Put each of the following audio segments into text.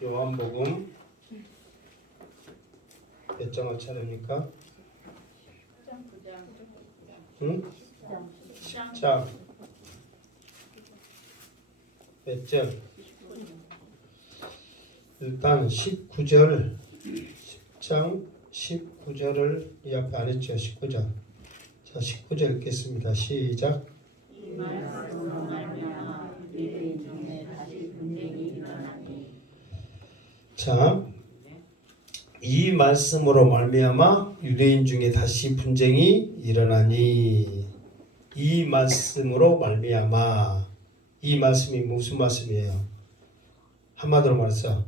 요한복음 몇 장을 차례입니까? 응? 자, 몇 절? 일단 19절, 10장 19절을 이 앞에 안 했죠. 19절. 자, 19절 읽겠습니다. 시작. 이 말씀으로 말미암아 유대인 중에 다시 분쟁이 일어나니. 자, 이 말씀으로 말미암아 유대인 중에 다시 분쟁이 일어나니. 이 말씀으로 말미암아. 이 말씀이 무슨 말씀이에요? 한마디로 말해서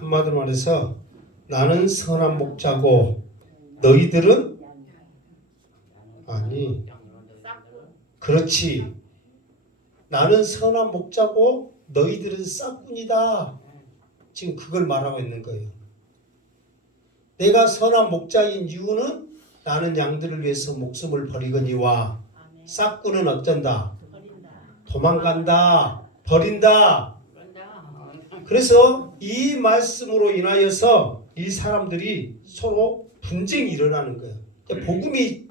한마디로 말해서 나는 선한 목자고 너희들은 아니 그렇지 나는 선한 목자고 너희들은 싹꾼이다. 지금 그걸 말하고 있는 거예요. 내가 선한 목자인 이유는 나는 양들을 위해서 목숨을 버리거니와 싹꾼은 어쩐다? 도망간다. 버린다. 그래서 이 말씀으로 인하여서 이 사람들이 서로 분쟁이 일어나는 거예요. 복음이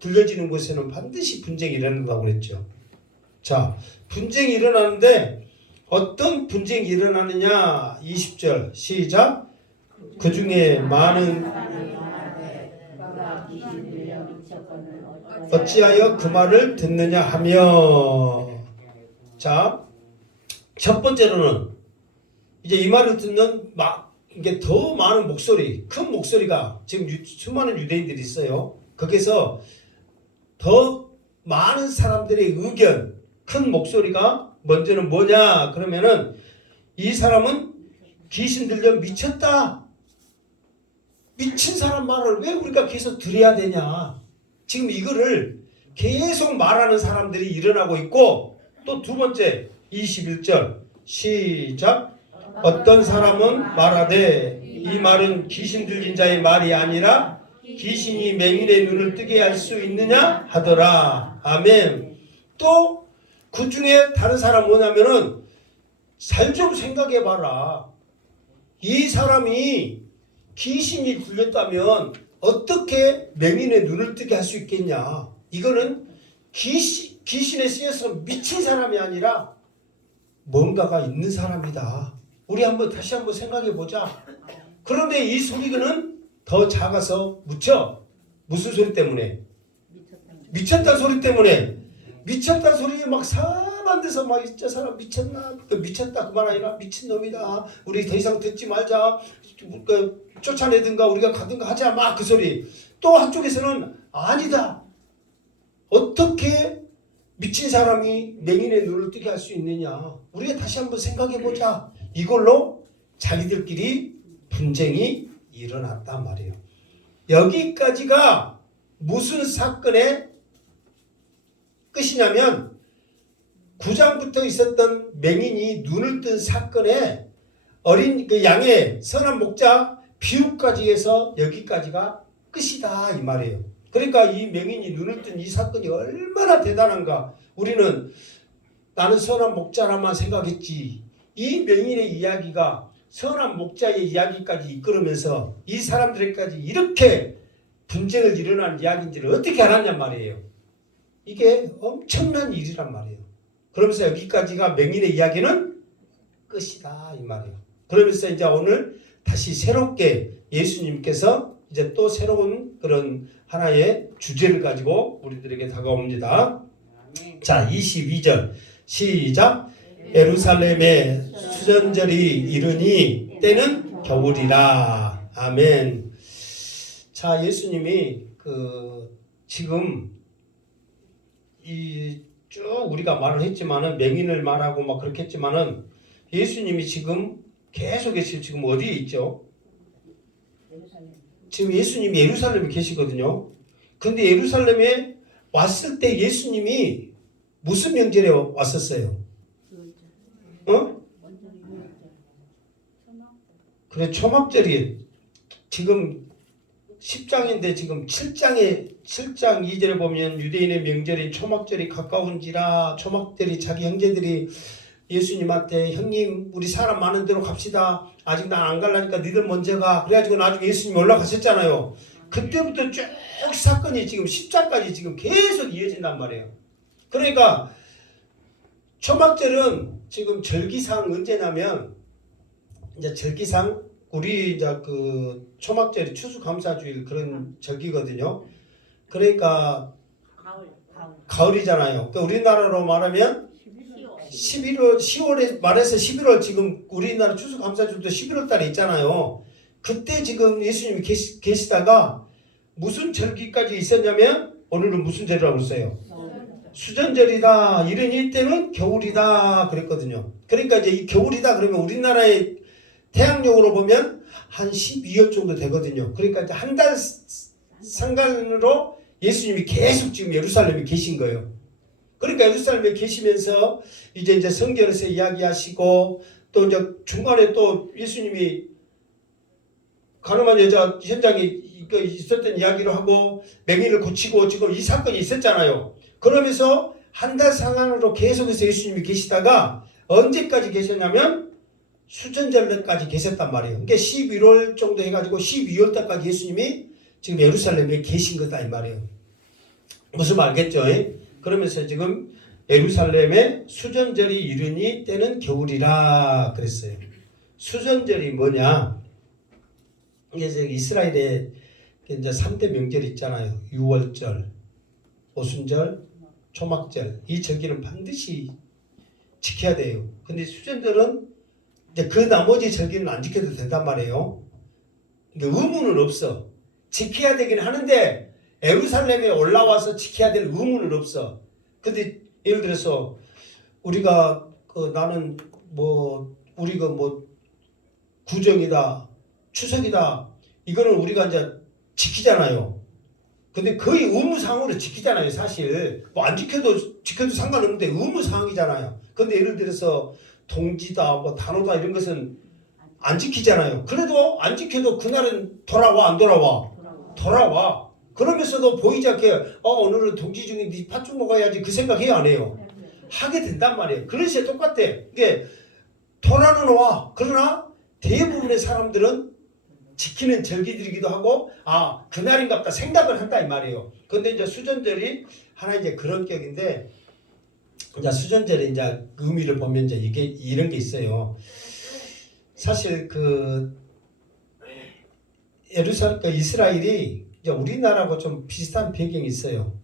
들려지는 곳에는 반드시 분쟁이 일어난다고 그랬죠. 자, 분쟁이 일어나는데 어떤 분쟁이 일어나느냐? 20절 시작. 그 중에 많은 어찌하여 그 말을 듣느냐 하며. 자, 첫 번째로는 이제 이 말을 듣는 이게 더 많은 목소리, 큰 목소리가 지금 수많은 유대인들이 있어요. 거기서 더 많은 사람들의 의견, 큰 목소리가 먼저는 뭐냐? 그러면은 이 사람은 귀신 들려 미쳤다. 미친 사람 말을 왜 우리가 계속 들어야 되냐? 지금 이거를 계속 말하는 사람들이 일어나고 있고, 또 두 번째 21절 시작. 어떤 사람은 말하되 이 말은 귀신 들린 자의 말이 아니라 귀신이 맹인의 눈을 뜨게 할 수 있느냐 하더라. 아멘. 또 그 중에 다른 사람 뭐냐면은 잘 좀 생각해 봐라. 이 사람이 귀신이 들렸다면 어떻게 맹인의 눈을 뜨게 할 수 있겠냐. 이거는 귀신에 쓰여서 미친 사람이 아니라 뭔가가 있는 사람이다. 우리 다시 한번 생각해 보자. 그런데 이 소리는 더 작아서 묻혀. 무슨 소리 때문에? 미쳤다는 소리 때문에. 미쳤다는 소리에 막 사만 데서 막 저 사람 미쳤나? 미쳤다 그만 아니라 미친놈이다. 우리 더 이상 듣지 말자. 쫓아내든가 우리가 가든가 하자. 막 그 소리. 또 한쪽에서는 아니다. 어떻게 미친 사람이 맹인의 눈을 뜨게 할 수 있느냐. 우리가 다시 한번 생각해 보자. 이걸로 자기들끼리 분쟁이 일어났단 말이에요. 여기까지가 무슨 사건의 끝이냐면 9장부터 있었던 맹인이 눈을 뜬 사건에 어린 그 양의 선한 목자 비유까지 해서 여기까지가 끝이다 이 말이에요. 그러니까 이 맹인이 눈을 뜬 이 사건이 얼마나 대단한가. 우리는 나는 선한 목자라만 생각했지. 이 맹인의 이야기가 선한 목자의 이야기까지 이끌으면서 이 사람들에게까지 이렇게 분쟁을 일어난 이야기인지를 어떻게 알았냔 말이에요. 이게 엄청난 일이란 말이에요. 그러면서 여기까지가 맹인의 이야기는 끝이다 이 말이에요. 그러면서 이제 오늘 다시 새롭게 예수님께서 이제 또 새로운 그런 하나의 주제를 가지고 우리들에게 다가옵니다. 자, 22절 시작. 예루살렘에 수전절이 이르니 때는 겨울이라. 아멘. 자, 예수님이 지금 쭉 우리가 말을 했지만은 맹인을 말하고 막 그렇게 했지만은 예수님이 지금 계속해서 지금 어디에 있죠? 지금 예수님이 예루살렘에 계시거든요. 근데 예루살렘에 왔을 때 예수님이 무슨 명절에 왔었어요? 그래, 초막절이 지금 10장인데 지금 7장 2절에 보면 유대인의 명절인 초막절이 가까운지라 초막절이 자기 형제들이 예수님한테 형님 우리 사람 많은 데로 갑시다. 아직 난 안 갈라니까 니들 먼저 가. 그래가지고 나중에 예수님이 올라가셨잖아요. 그때부터 쭉 사건이 지금 10장까지 지금 계속 이어진단 말이에요. 그러니까 초막절은 지금 절기상 언제냐면 이제 절기상 우리 이제 그 초막절이 추수감사주일 그런 절기거든요. 그러니까 가을이잖아요. 그러니까 우리나라로 말하면 10월에 말해서 11월 지금 우리나라 추수감사주일도 11월 달에 있잖아요. 그때 지금 예수님이 계시다가 무슨 절기까지 있었냐면 오늘은 무슨 절이라고 그랬어요? 수전절이다. 이르니 때는 겨울이다 그랬거든요. 그러니까 이제 이 겨울이다 그러면 우리나라의 태양력으로 보면 한 12월 정도 되거든요. 그러니까 이제 한 달 상간으로 예수님이 계속 지금 예루살렘에 계신 거예요. 그러니까 예루살렘에 계시면서 이제 성전에서 이야기하시고 또 이제 중간에 또 예수님이 가늠한 여자 현장에 있었던 이야기를 하고 맹인을 고치고 지금 이 사건이 있었잖아요. 그러면서 한 달 상황으로 계속해서 예수님이 계시다가 언제까지 계셨냐면 수전절까지 계셨단 말이에요. 그러니까 11월 정도 해가지고 12월 달까지 예수님이 지금 예루살렘에 계신 거다 이 말이에요. 무슨 말 알겠죠? 그러면서 지금 예루살렘에 수전절이 이르니 때는 겨울이라 그랬어요. 수전절이 뭐냐? 이게 이스라엘의 이제 3대 명절이 있잖아요. 유월절, 오순절, 초막절. 이 절기는 반드시 지켜야 돼요. 근데 수전절은 이제 그 나머지 절기는 안 지켜도 된단 말이에요. 그러니까 의무는 없어. 지켜야 되긴 하는데 예루살렘에 올라와서 지켜야 될 의무는 없어. 근데 예를 들어서 우리가 나는 우리가 구정이다, 추석이다. 이거는 우리가 이제 지키잖아요. 근데 거의 의무상으로 지키잖아요. 사실 안 지켜도 상관없는데 의무사항이잖아요. 근데 예를 들어서 동지다, 단오다 이런 것은 안 지키잖아요. 그래도 안 지켜도 그날은 돌아와 안 돌아와? 돌아와. 그러면서도 보이지 않게 오늘은 동지 중에 팥죽 먹어야지 그 생각해요 안 해요? 하게 된단 말이에요. 그래서 똑같아. 이게 돌아는 와. 그러나 대부분의 사람들은 지키는 절기들이기도 하고 그날인갑다 생각을 한다 이 말이에요. 근데 이제 수전절이 하나 이제 그런 격인데 이제 수전절의 이제 의미를 보면 이제 이게 이런 게 있어요. 사실 이스라엘이 이제 우리나라하고 좀 비슷한 배경이 있어요.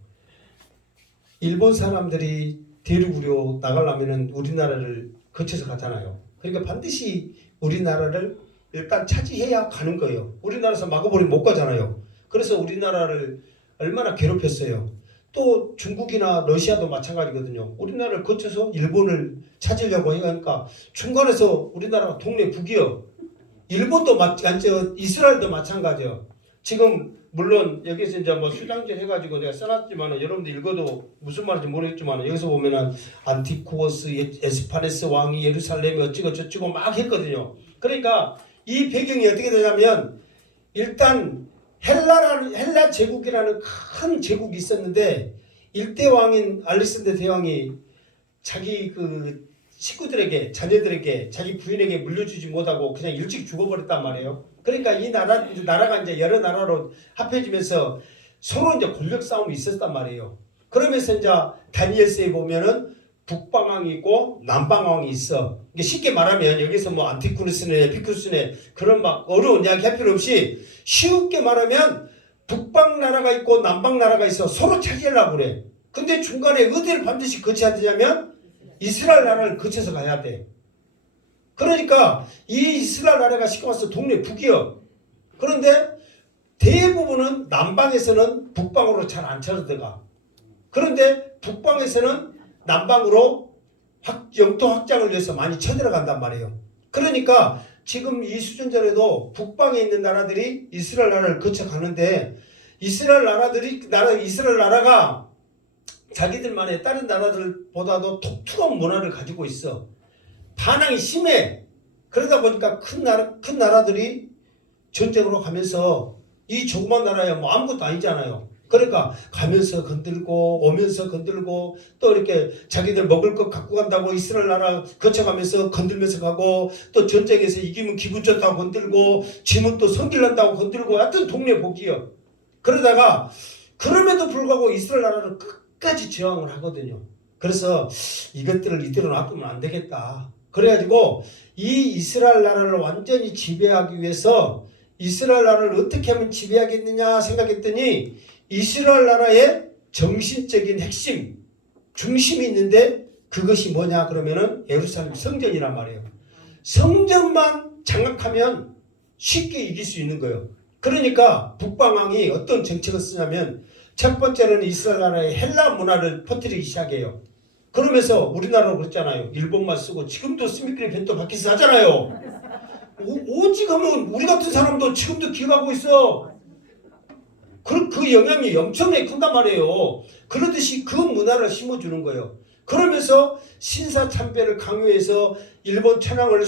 일본 사람들이 대륙으로 나가려면은 우리나라를 거쳐서 가잖아요. 그러니까 반드시 우리나라를 일단 차지해야 가는 거예요. 우리나라에서 막아버리면 못 가잖아요. 그래서 우리나라를 얼마나 괴롭혔어요. 또 중국이나 러시아도 마찬가지거든요. 우리나라를 거쳐서 일본을 찾으려고 하니까 중간에서 우리나라가 동네 북이요. 일본도 이스라엘도 마찬가지요. 지금 물론 여기서 이제 수장질 해가지고 내가 써놨지만은 여러분들 읽어도 무슨 말인지 모르겠지만 여기서 보면은 안티쿠오스 에스파네스 왕이 예루살렘에 어찌고 저찌고 막 했거든요. 그러니까 이 배경이 어떻게 되냐면 일단 헬라 제국이라는 큰 제국이 있었는데 일대 왕인 알렉산더 대왕이 자기 식구들에게 자녀들에게 자기 부인에게 물려주지 못하고 그냥 일찍 죽어버렸단 말이에요. 그러니까 이 나라가 이제 여러 나라로 합해지면서 서로 이제 권력 싸움이 있었단 말이에요. 그러면서 이제 다니엘서에 보면은 북방왕이 있고 남방왕이 있어. 이게 쉽게 말하면 여기서 안티쿠스네 에피쿠스네 그런 막 어려운 이야기 할 필요 없이 쉽게 말하면 북방 나라가 있고 남방 나라가 있어. 서로 차지하려고 그래. 근데 중간에 어디를 반드시 거쳐야 되냐면 이스라엘 나라를 거쳐서 가야 돼. 그러니까 이 이스라엘 나라가 쉽게 말해서 동네 북이요. 그런데 대부분은 남방에서는 북방으로 잘 안 쳐들어가. 그런데 북방에서는 남방으로 영토 확장을 위해서 많이 쳐들어간단 말이에요. 그러니까 지금 이 수준전에도 북방에 있는 나라들이 이스라엘 나라를 거쳐 가는데 이스라엘 나라가 자기들만의 다른 나라들보다도 독특한 문화를 가지고 있어. 반항이 심해. 그러다 보니까 큰 나라들이 전쟁으로 가면서 이 조그만 나라에 뭐 아무것도 아니잖아요. 그러니까 가면서 건들고 오면서 건들고 또 이렇게 자기들 먹을 것 갖고 간다고 이스라엘 나라 거쳐가면서 건들면서 가고 또 전쟁에서 이기면 기분 좋다고 건들고 지면 또 성질난다고 건들고 하여튼 동네 복이요. 그러다가 그럼에도 불구하고 이스라엘 나라는 끝까지 저항을 하거든요. 그래서 이것들을 이대로 놔두면 안 되겠다. 그래가지고 이 이스라엘 나라를 완전히 지배하기 위해서 이스라엘 나라를 어떻게 하면 지배하겠느냐 생각했더니 이스라엘 나라의 정신적인 핵심, 중심이 있는데 그것이 뭐냐 그러면은 예루살렘 성전이란 말이에요. 성전만 장악하면 쉽게 이길 수 있는 거예요. 그러니까 북방왕이 어떤 정책을 쓰냐면 첫 번째로는 이스라엘 나라의 헬라 문화를 퍼뜨리기 시작해요. 그러면서 우리나라로 그랬잖아요. 일본말 쓰고 지금도 스미크리 벤토 바퀴스 하잖아요. 오직 하면 우리 같은 사람도 지금도 기억하고 있어. 그 영향이 엄청나게 큰단 말이에요. 그러듯이 그 문화를 심어주는 거예요. 그러면서 신사참배를 강요해서 일본 천황을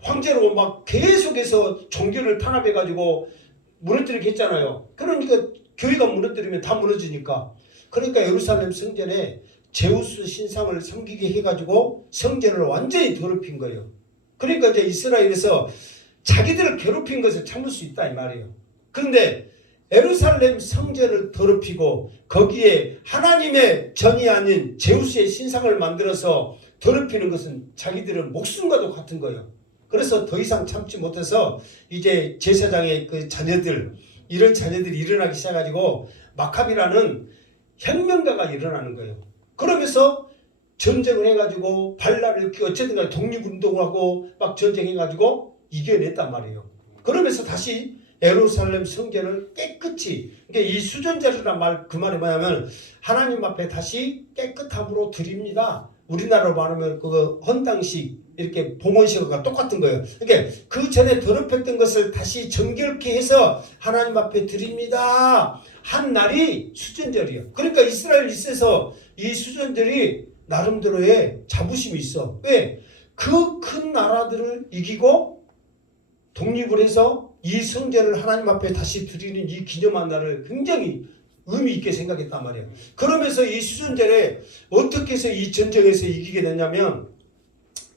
황제로 막 계속해서 종교를 탄압해가지고 무너뜨리게 했잖아요. 그러니까 교회가 무너뜨리면 다 무너지니까. 그러니까 예루살렘 성전에 제우스 신상을 섬기게 해가지고 성전을 완전히 더럽힌 거예요. 그러니까 이제 이스라엘에서 자기들을 괴롭힌 것을 참을 수 있다 이 말이에요. 그런데 예루살렘 성전을 더럽히고 거기에 하나님의 전이 아닌 제우스의 신상을 만들어서 더럽히는 것은 자기들은 목숨과도 같은 거예요. 그래서 더 이상 참지 못해서 이제 제사장의 그 자녀들, 이런 자녀들이 일어나기 시작해가지고 마카비라는 혁명가가 일어나는 거예요. 그러면서 전쟁을 해가지고 발라를 어쨌든 간에 독립운동을 하고 막 전쟁해가지고 이겨냈단 말이에요. 그러면서 다시 예루살렘 성전을 깨끗이, 그러니까 이 수전제라는 말, 그 말이 뭐냐면 하나님 앞에 다시 깨끗함으로 드립니다. 우리나라로 말하면 그거 헌당식, 이렇게 봉헌식과 똑같은 거예요. 그러니까 그 전에 더럽혔던 것을 다시 정결케 해서 하나님 앞에 드립니다 한 날이 수전절이에요. 그러니까 이스라엘 있어서 이 수전절이 나름대로의 자부심이 있어. 왜? 그 큰 나라들을 이기고 독립을 해서 이 성전을 하나님 앞에 다시 드리는 이 기념한 날을 굉장히 의미 있게 생각했단 말이에요. 그러면서 이 수전절에 어떻게 해서 이 전쟁에서 이기게 됐냐면,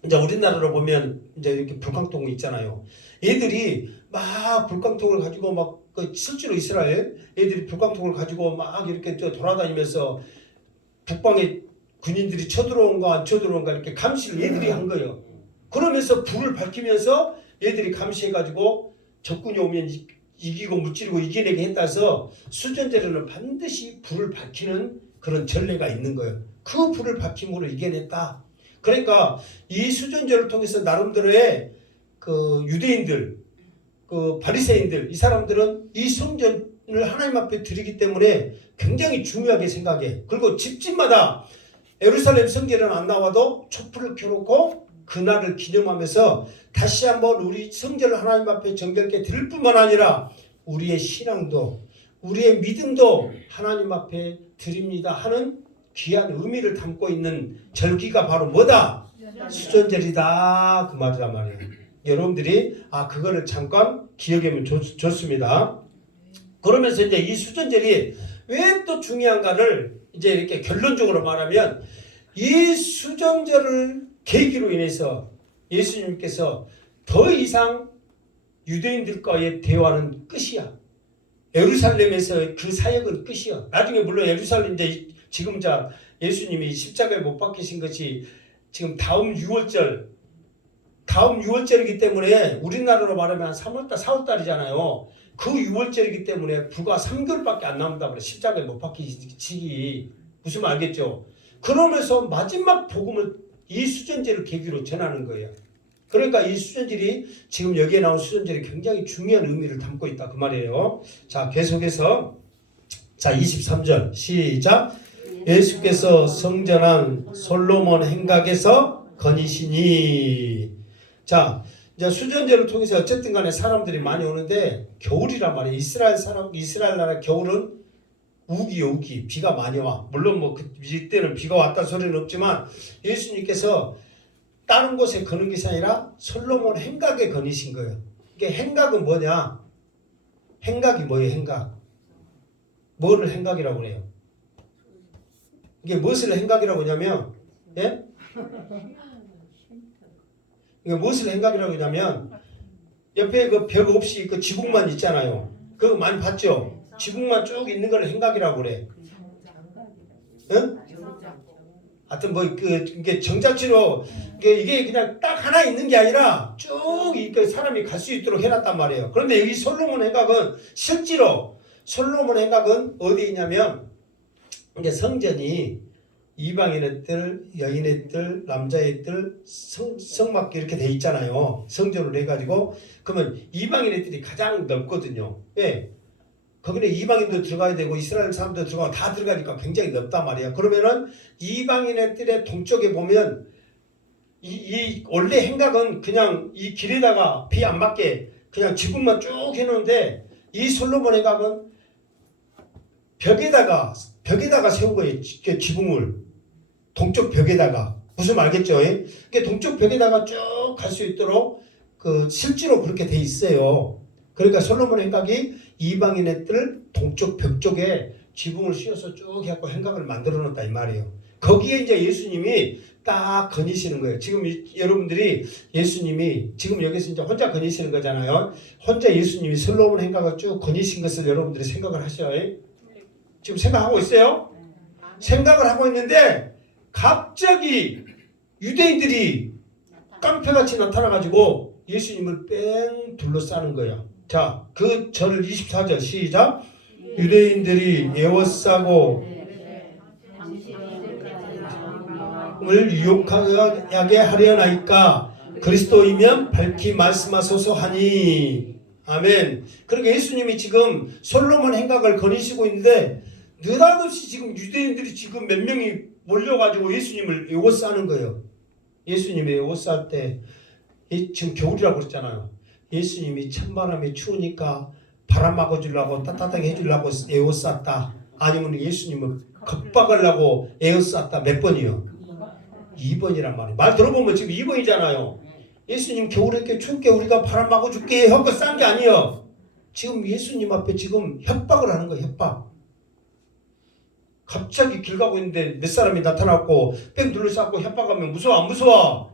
이제 우리나라로 보면 이제 이렇게 불광통이 있잖아요. 애들이 막 불광통을 가지고 막 실제로 이스라엘 애들이 불광통을 가지고 막 이렇게 돌아다니면서 북방에 군인들이 쳐들어온가 안 쳐들어온가 이렇게 감시를 애들이 한 거예요. 그러면서 불을 밝히면서 애들이 감시해가지고 적군이 오면 이기고 무찌르고 이겨내게 했다 해서 수전제로는 반드시 불을 밝히는 그런 전례가 있는 거예요. 그 불을 밝힘으로 이겨냈다. 그러니까 이 수전제를 통해서 나름대로의 그 유대인들, 그 바리새인들, 이 사람들은 이 성전을 하나님 앞에 드리기 때문에 굉장히 중요하게 생각해. 그리고 집집마다 예루살렘 성전은 안 나와도 촛불을 켜놓고 그날을 기념하면서 다시 한번 우리 성전을 하나님 앞에 정결케 드릴 뿐만 아니라 우리의 신앙도, 우리의 믿음도 하나님 앞에 드립니다 하는 귀한 의미를 담고 있는 절기가 바로 뭐다? 수전절이다, 그 말이란 말이에요. 여러분들이 그거를 잠깐 기억하면 좋습니다. 그러면서 이제 이 수전절이 왜 또 중요한가를 이제 이렇게 결론적으로 말하면, 이 수전절을 계기로 인해서 예수님께서 더 이상 유대인들과의 대화는 끝이야. 예루살렘에서 그 사역은 끝이야. 나중에 물론 예루살렘 이제 지금 예수님이 십자가에 못 박히신 것이 지금 다음 6월절이기 때문에 우리나라로 말하면 한 3월달, 4월달이잖아요. 그 6월절이기 때문에 불과 3개월밖에 안 남는다 그래. 십자가에 못 박히시기. 무슨 말 알겠죠? 그러면서 마지막 복음을 이 수전제를 계기로 전하는 거예요. 그러니까 이 수전절이 지금 여기에 나온 수전절이 굉장히 중요한 의미를 담고 있다 그 말이에요. 자, 계속해서 23절 시작. 예수께서 성전한 솔로몬 행각에서 거니시니. 자, 이제 수전제를 통해서 어쨌든 간에 사람들이 많이 오는데 겨울이란 말이에요. 이스라엘 나라 겨울은 우기 비가 많이 와. 물론 뭐 이때는 비가 왔다 소리는 없지만 예수님께서 다른 곳에 거는 것이 아니라 솔로몬 행각에 거니신 거예요. 이게 행각은 뭐냐? 행각이 뭐예요? 행각. 뭐를 행각이라고 그래요? 이게 무엇을 행각이라고 하냐면, 예? 이게 무엇을 행각이라고 하냐면, 옆에 그 벽 없이 그 지붕만 있잖아요. 그거 많이 봤죠? 지붕만 쭉 있는 걸 행각이라고 그래. 응? 하여튼 뭐 이게 정자치로 이게 그냥 딱 하나 있는 게 아니라 쭉 이렇게 사람이 갈 수 있도록 해놨단 말이에요. 그런데 여기 솔로몬 행각은 실제로 솔로몬 행각은 어디 있냐면 이게 성전이 이방인의 뜰, 여인의 뜰, 남자의 뜰, 성막기 이렇게 돼 있잖아요. 성전으로 해가지고 그러면 이방인의 뜰이 가장 넓거든요. 예. 거기는 이방인도 들어가야 되고 이스라엘 사람도 들어가고 다 들어가니까 굉장히 넓단 말이야. 그러면은 이방인의 뜰의 동쪽에 보면 이 원래 행각은 그냥 이 길에다가 비 안 맞게 그냥 지붕만 쭉 해놓는데 이 솔로몬 행각은 벽에다가 세운 거예요. 지붕을 동쪽 벽에다가 무슨 말 알겠죠? 그러니까 동쪽 벽에다가 쭉 갈 수 있도록 그 실제로 그렇게 돼 있어요. 그러니까 솔로몬 행각이 이방인의 뜰 동쪽 벽 쪽에 지붕을 씌워서 쭉 해갖고 행각을 만들어 놓았다 이 말이에요. 거기에 이제 예수님이 딱 거니시는 거예요. 지금 여러분들이 예수님이 지금 여기서 이제 혼자 거니시는 거잖아요. 혼자 예수님이 솔로몬 행각을 쭉 거니신 것을 여러분들이 생각을 하셔요. 지금 생각하고 있어요? 생각을 하고 있는데 갑자기 유대인들이 깡패같이 나타나가지고 예수님을 뺑 둘러싸는 거예요. 자, 그 절을 24절 시작. 유대인들이 에워싸고 을 유혹하게 하려나이까 그리스도이면 밝히 말씀하소서 하니. 아멘. 그러니까 예수님이 지금 솔로몬 행각을 거니시고 있는데 느닷없이 지금 유대인들이 지금 몇 명이 몰려가지고 예수님을 에워싸는 거예요. 예수님이 에워쌀 때 지금 겨울이라고 그랬잖아요. 예수님이 찬바람이 추우니까 바람 막아주려고 따뜻하게 해주려고 에워쌌다. 아니면 예수님을 겁박으려고 에워쌌다. 몇 번이요? 2번이란 말이에요. 말 들어보면 지금 2번이잖아요. 예수님 겨울에 이렇게 춥게 우리가 바람 막아줄게 하고 싼 게 아니에요. 지금 예수님 앞에 지금 협박을 하는 거예요. 협박. 갑자기 길 가고 있는데 몇 사람이 나타났고 뺑 둘러싸고 협박하면 무서워 안 무서워?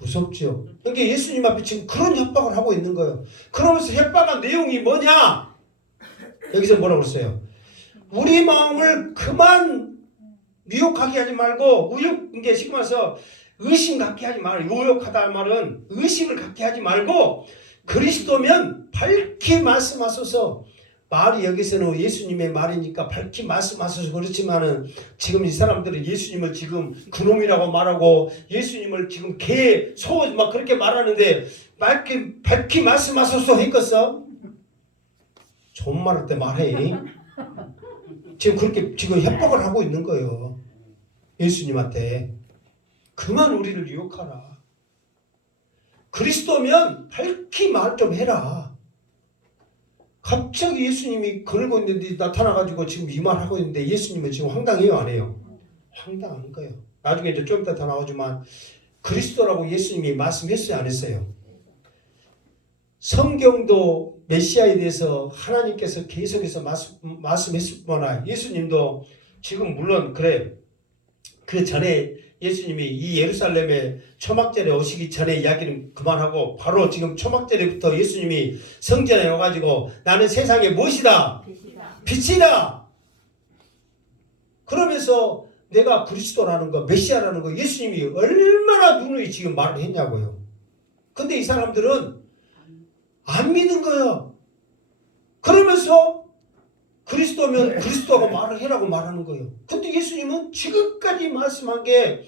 무섭죠. 그러니까 예수님 앞에 지금 그런 협박을 하고 있는 거예요. 그러면서 협박한 내용이 뭐냐? 여기서 뭐라고 그랬어요? 우리 마음을 그만 미혹하게 하지 말고 이게 지금 와서 의심 갖게 하지 말고 유혹하다 말은 의심을 갖게 하지 말고 그리스도면 밝히 말씀하소서. 말이 여기서는 예수님의 말이니까 밝히 말씀하셔서 그렇지만은 지금 이 사람들은 예수님을 지금 그놈이라고 말하고 예수님을 지금 개, 소 막 그렇게 말하는데 밝히 말씀하셔서 했겠어? 좋은 말 할 때 말해. 지금 그렇게 지금 협박을 하고 있는 거예요. 예수님한테. 그만 우리를 유혹하라. 그리스도면 밝히 말 좀 해라. 갑자기 예수님이 걸고 있는데 나타나가지고 지금 이 말 하고 있는데 예수님은 지금 황당해요 안 해요? 황당한 거예요. 나중에 이제 좀 이따 더 나오지만 그리스도라고 예수님이 말씀했어요 안 했어요? 성경도 메시아에 대해서 하나님께서 계속해서 말씀했을 거나 예수님도 지금 물론 그래 그 전에 예수님이 이 예루살렘에 초막절에 오시기 전에 이야기는 그만하고 바로 지금 초막절에부터 예수님이 성전에 와가지고 나는 세상의 무엇이다? 빛이다. 그러면서 내가 그리스도라는 거 메시아라는 거 예수님이 얼마나 누누이 지금 말을 했냐고요. 근데 이 사람들은 안 믿는 거예요. 그러면서 그리스도면 그리스도가 말을 해라고 말하는 거예요. 근데 예수님은 지금까지 말씀한 게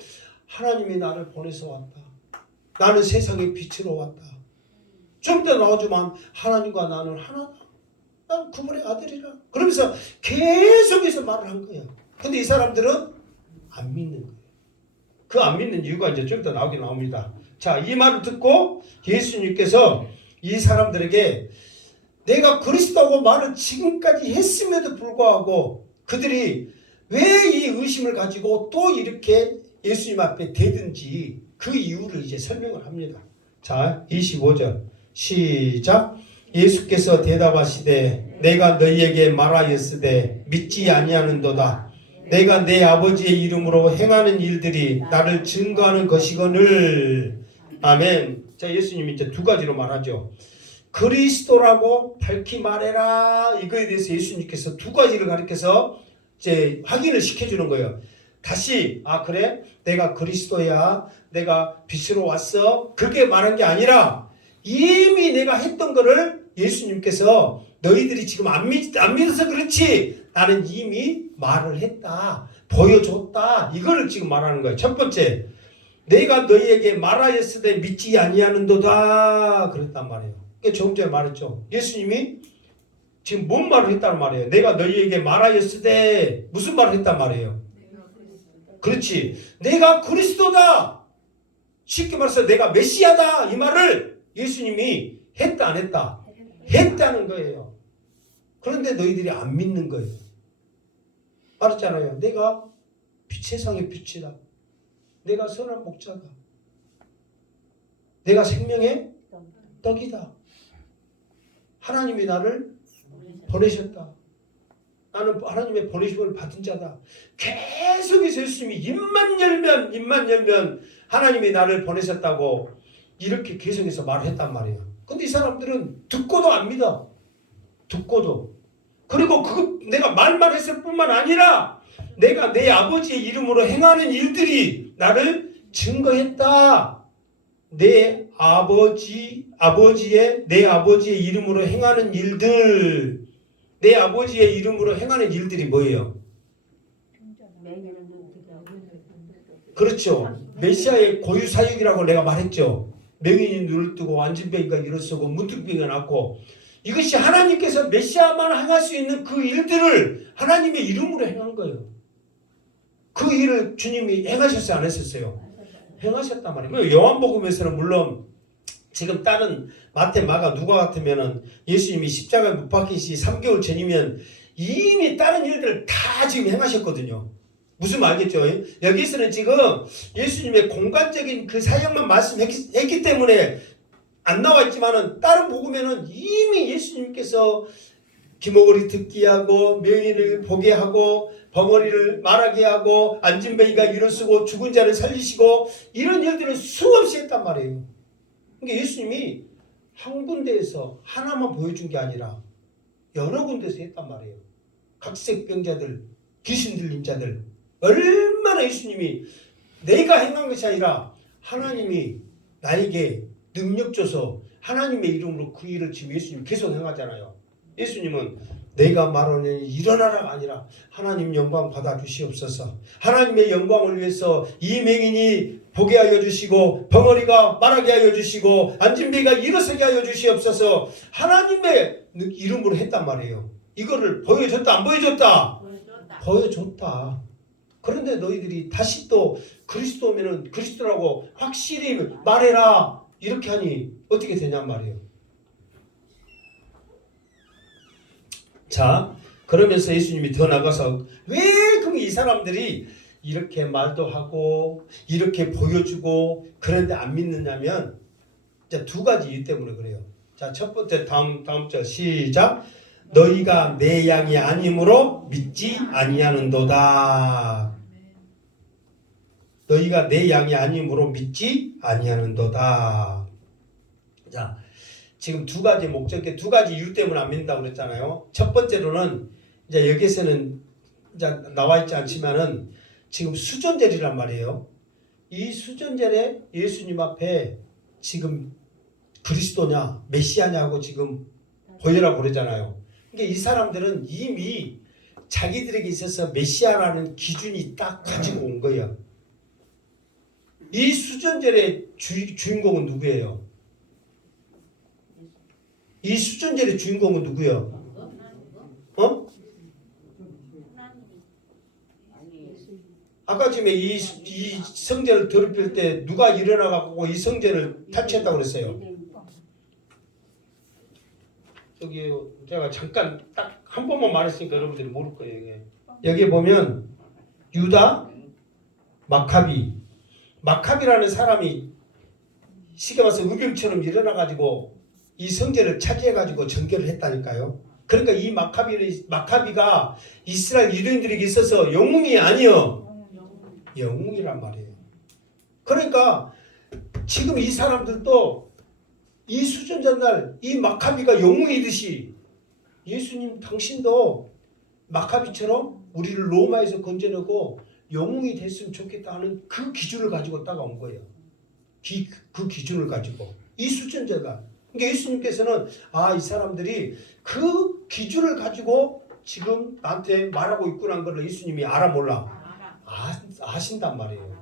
하나님이 나를 보내서 왔다. 나는 세상의 빛으로 왔다. 좀 더 나오지만 하나님과 나는 하나다. 나는 그분의 아들이라. 그러면서 계속해서 말을 한 거예요. 근데 이 사람들은 안 믿는 거예요. 그 안 믿는 이유가 이제 좀 더 나오긴 나옵니다. 자, 이 말을 듣고 예수님께서 이 사람들에게 내가 그리스도고 말을 지금까지 했음에도 불구하고 그들이 왜 이 의심을 가지고 또 이렇게 예수님 앞에 대든지 그 이유를 이제 설명을 합니다. 자, 25절 시작. 예수께서 대답하시되 내가 너희에게 말하였으되 믿지 아니하는도다. 내가 내 아버지의 이름으로 행하는 일들이 나를 증거하는 것이거늘. 아멘. 자, 예수님이 이제 두 가지로 말하죠. 그리스도라고 밝히 말해라. 이거에 대해서 예수님께서 두 가지를 가르쳐서 이제 확인을 시켜주는 거예요. 다시 그래? 내가 그리스도야. 내가 빛으로 왔어. 그렇게 말한 게 아니라 이미 내가 했던 거를 예수님께서 너희들이 지금 안 믿어서 그렇지. 나는 이미 말을 했다. 보여줬다. 이거를 지금 말하는 거예요. 첫 번째, 내가 너희에게 말하였으되 믿지 아니하는도다. 그랬단 말이에요. 그게 조금 전에 말했죠. 예수님이 지금 뭔 말을 했단 말이에요. 내가 너희에게 말하였으되 무슨 말을 했단 말이에요. 그렇지. 내가 그리스도다. 쉽게 말해서 내가 메시아다. 이 말을 예수님이 했다 안 했다? 했다는 거예요. 그런데 너희들이 안 믿는 거예요. 말했잖아요. 내가 세상의 빛이다. 내가 선한 목자다. 내가 생명의 떡이다. 하나님이 나를 보내셨다. 나는 하나님의 보내심을 받은 자다. 계속해서 예수님이 입만 열면 하나님이 나를 보내셨다고 이렇게 계속해서 말을 했단 말이에요. 근데 이 사람들은 듣고도 안 믿어. 듣고도. 그리고 내가 말만 했을 뿐만 아니라 내가 내 아버지의 이름으로 행하는 일들이 나를 증거했다. 내 아버지의 이름으로 행하는 일들. 내 아버지의 이름으로 행하는 일들이 뭐예요? 그렇죠. 메시아의 고유 사역이라고 내가 말했죠. 맹인이 눈을 뜨고 안진뱅이가 일을 쓰고 문둥병이가 낫고, 이것이 하나님께서 메시아만 행할 수 있는 그 일들을 하나님의 이름으로 행한 거예요. 그 일을 주님이 행하셨어요, 안 했었어요? 행하셨단 말이에요. 요한복음에서는 물론 지금 다른 마태, 마가, 누가 같으면은 예수님이 십자가에 못 박히시 3개월 전이면 이미 다른 일들을 다 지금 행하셨거든요. 무슨 말 알겠죠? 여기서는 지금 예수님의 공간적인 그 사역만 말씀했기 때문에 안 나와 있지만은 다른 복음에는 이미 예수님께서 기모거리 듣게 하고 명인을 보게 하고 벙어리를 말하게 하고 안진뱅이가 일을 쓰고 죽은 자를 살리시고 이런 일들을 수없이 했단 말이에요. 그러니까 예수님이 한 군데에서 하나만 보여준 게 아니라 여러 군데서 했단 말이에요. 각색병자들, 귀신 들린 자들, 얼마나 예수님이 내가 행한 것이 아니라 하나님이 나에게 능력 줘서 하나님의 이름으로 그 일을 지금 예수님이 계속 행하잖아요. 예수님은 내가 말하는 일어나라가 아니라 하나님 영광 받아 주시옵소서. 하나님의 영광을 위해서 이 맹인이 보게 하여 주시고 벙어리가 말하게 하여 주시고 안진뱅이가 일어서게 하여 주시옵소서. 하나님의 이름으로 했단 말이에요. 이거를 보여줬다 안 보여줬다? 보여줬다. 그런데 너희들이 다시 또 그리스도면은 그리스도라고 확실히 말해라 이렇게 하니 어떻게 되냔 말이에요. 자, 그러면서 예수님이 더 나가서 왜 그럼 이 사람들이 이렇게 말도 하고 이렇게 보여주고 그런데 안 믿느냐면 이제 두 가지 이유 때문에 그래요. 자, 첫 번째 다음 절 시작. 너희가 내 양이 아니므로 믿지 아니하는도다. 너희가 내 양이 아니므로 믿지 아니하는도다. 자, 지금 두 가지 목적에 두 가지 이유 때문에 안 믿는다고 그랬잖아요. 첫 번째로는 이제 여기에서는 이제 나와 있지 않지만은 지금 수전절이란 말이에요. 이 수전절에 예수님 앞에 지금 그리스도냐 메시아냐고 지금 보여라고 그러잖아요. 그러니까 이 사람들은 이미 자기들에게 있어서 메시아라는 기준이 딱 가지고 온 거예요. 이 수전절의 주인공은 누구예요? 이 수전절의 주인공은 누구예요? 아까 지금 이 성전을 더럽힐 때 누가 일어나갖고 이 성전을 탈취했다고 그랬어요? 저기 제가 잠깐 딱 한 번만 말했으니까 여러분들이 모를 거예요. 이게. 여기 보면 유다, 마카비라는 사람이 쉽게 말해서 의병처럼 일어나가지고 이 성전을 차지해가지고 전개를 했다니까요. 그러니까 이 마카비가 이스라엘 유대인들에게 있어서 영웅이 아니요, 영웅이란 말이에요. 그러니까 지금 이 사람들도 이 수전전날 이 마카비가 영웅이듯이 예수님 당신도 마카비처럼 우리를 로마에서 건져내고 영웅이 됐으면 좋겠다는 그 기준을 가지고 따라온 거예요. 그 기준을 가지고 이 수전제가. 그러니까 예수님께서는 이 사람들이 그 기준을 가지고 지금 나한테 말하고 있구나 걸 예수님이 알아 몰라? 아신단 말이에요.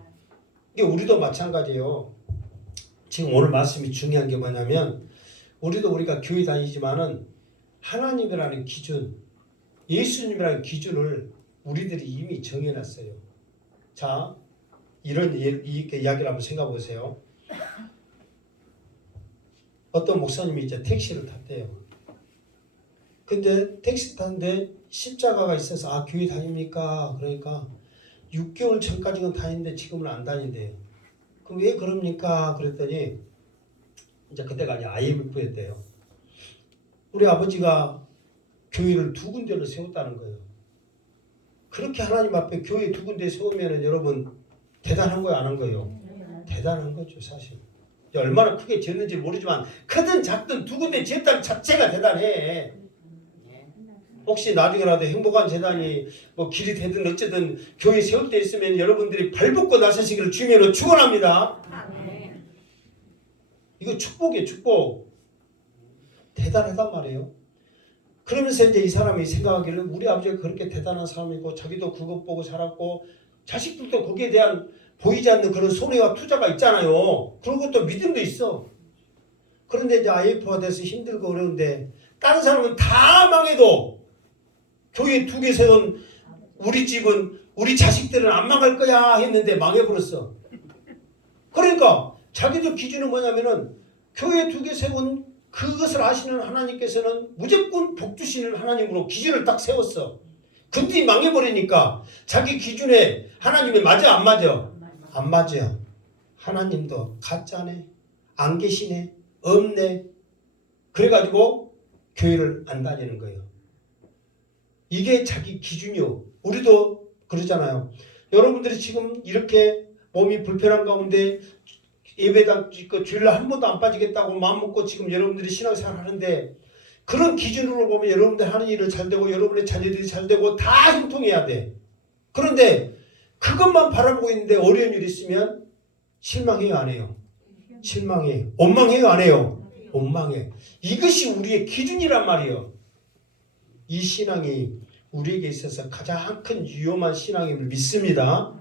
이게 우리도 마찬가지예요. 지금 오늘 말씀이 중요한 게 뭐냐면 우리가 교회 다니지만은 하나님이라는 기준, 예수님이라는 기준을 우리들이 이미 정해놨어요. 자, 이런 이야기를 한번 생각해 보세요. 어떤 목사님이 이제 택시를 탔대요. 근데 택시 탔는데 십자가가 있어서 교회 다닙니까? 그러니까 6개월 전까지는 다니는데 지금은 안 다닌대요. 그럼 왜 그럽니까? 그랬더니 이제 그때가 이제 IMF였대요. 우리 아버지가 교회를 2군데를 세웠다는 거예요. 그렇게 하나님 앞에 교회 2군데 세우면은 여러분 대단한 거예요, 안 한 거예요? 대단한 거죠, 사실. 얼마나 크게 지었는지 모르지만 크든 작든 2군데 지었다는 자체가 대단해. 혹시 나중에라도 행복한 재단이 뭐 길이 되든 어쨌든 교회 세울 때 있으면 여러분들이 발벗고 나서시기를 주님으로 축원합니다. 이거 축복이에요, 축복. 대단하단 말이에요. 그러면서 이제 이 사람이 생각하기를 우리 아버지가 그렇게 대단한 사람이고 자기도 그것 보고 살았고 자식들도 거기에 대한 보이지 않는 그런 손해와 투자가 있잖아요. 그런 것도 믿음도 있어. 그런데 이제 IMF가 돼서 힘들고 어려운데 다른 사람은 다 망해도 교회 2개 세운 우리 집은 우리 자식들은 안 망할 거야 했는데 망해버렸어. 그러니까 자기들 기준은 뭐냐면은 교회 2개 세운 그것을 아시는 하나님께서는 무조건 복 주시는 하나님으로 기준을 딱 세웠어. 근데 망해버리니까 자기 기준에 하나님이 맞아 안 맞아? 안 맞아. 하나님도 가짜네, 안 계시네, 없네. 그래가지고 교회를 안 다니는 거예요. 이게 자기 기준이요. 우리도 그러잖아요. 여러분들이 지금 이렇게 몸이 불편한 가운데 예배당 주일날 한 번도 안 빠지겠다고 마음먹고 지금 여러분들이 신앙생활 하는데 그런 기준으로 보면 여러분들 하는 일을 잘 되고 여러분의 자녀들이 잘 되고 다 형통해야 돼. 그런데 그것만 바라보고 있는데 어려운 일이 있으면 실망해요, 안 해요? 실망해. 원망해요, 안 해요? 원망해. 이것이 우리의 기준이란 말이에요. 이 신앙이 우리에게 있어서 가장 큰 위험한 신앙임을 믿습니다.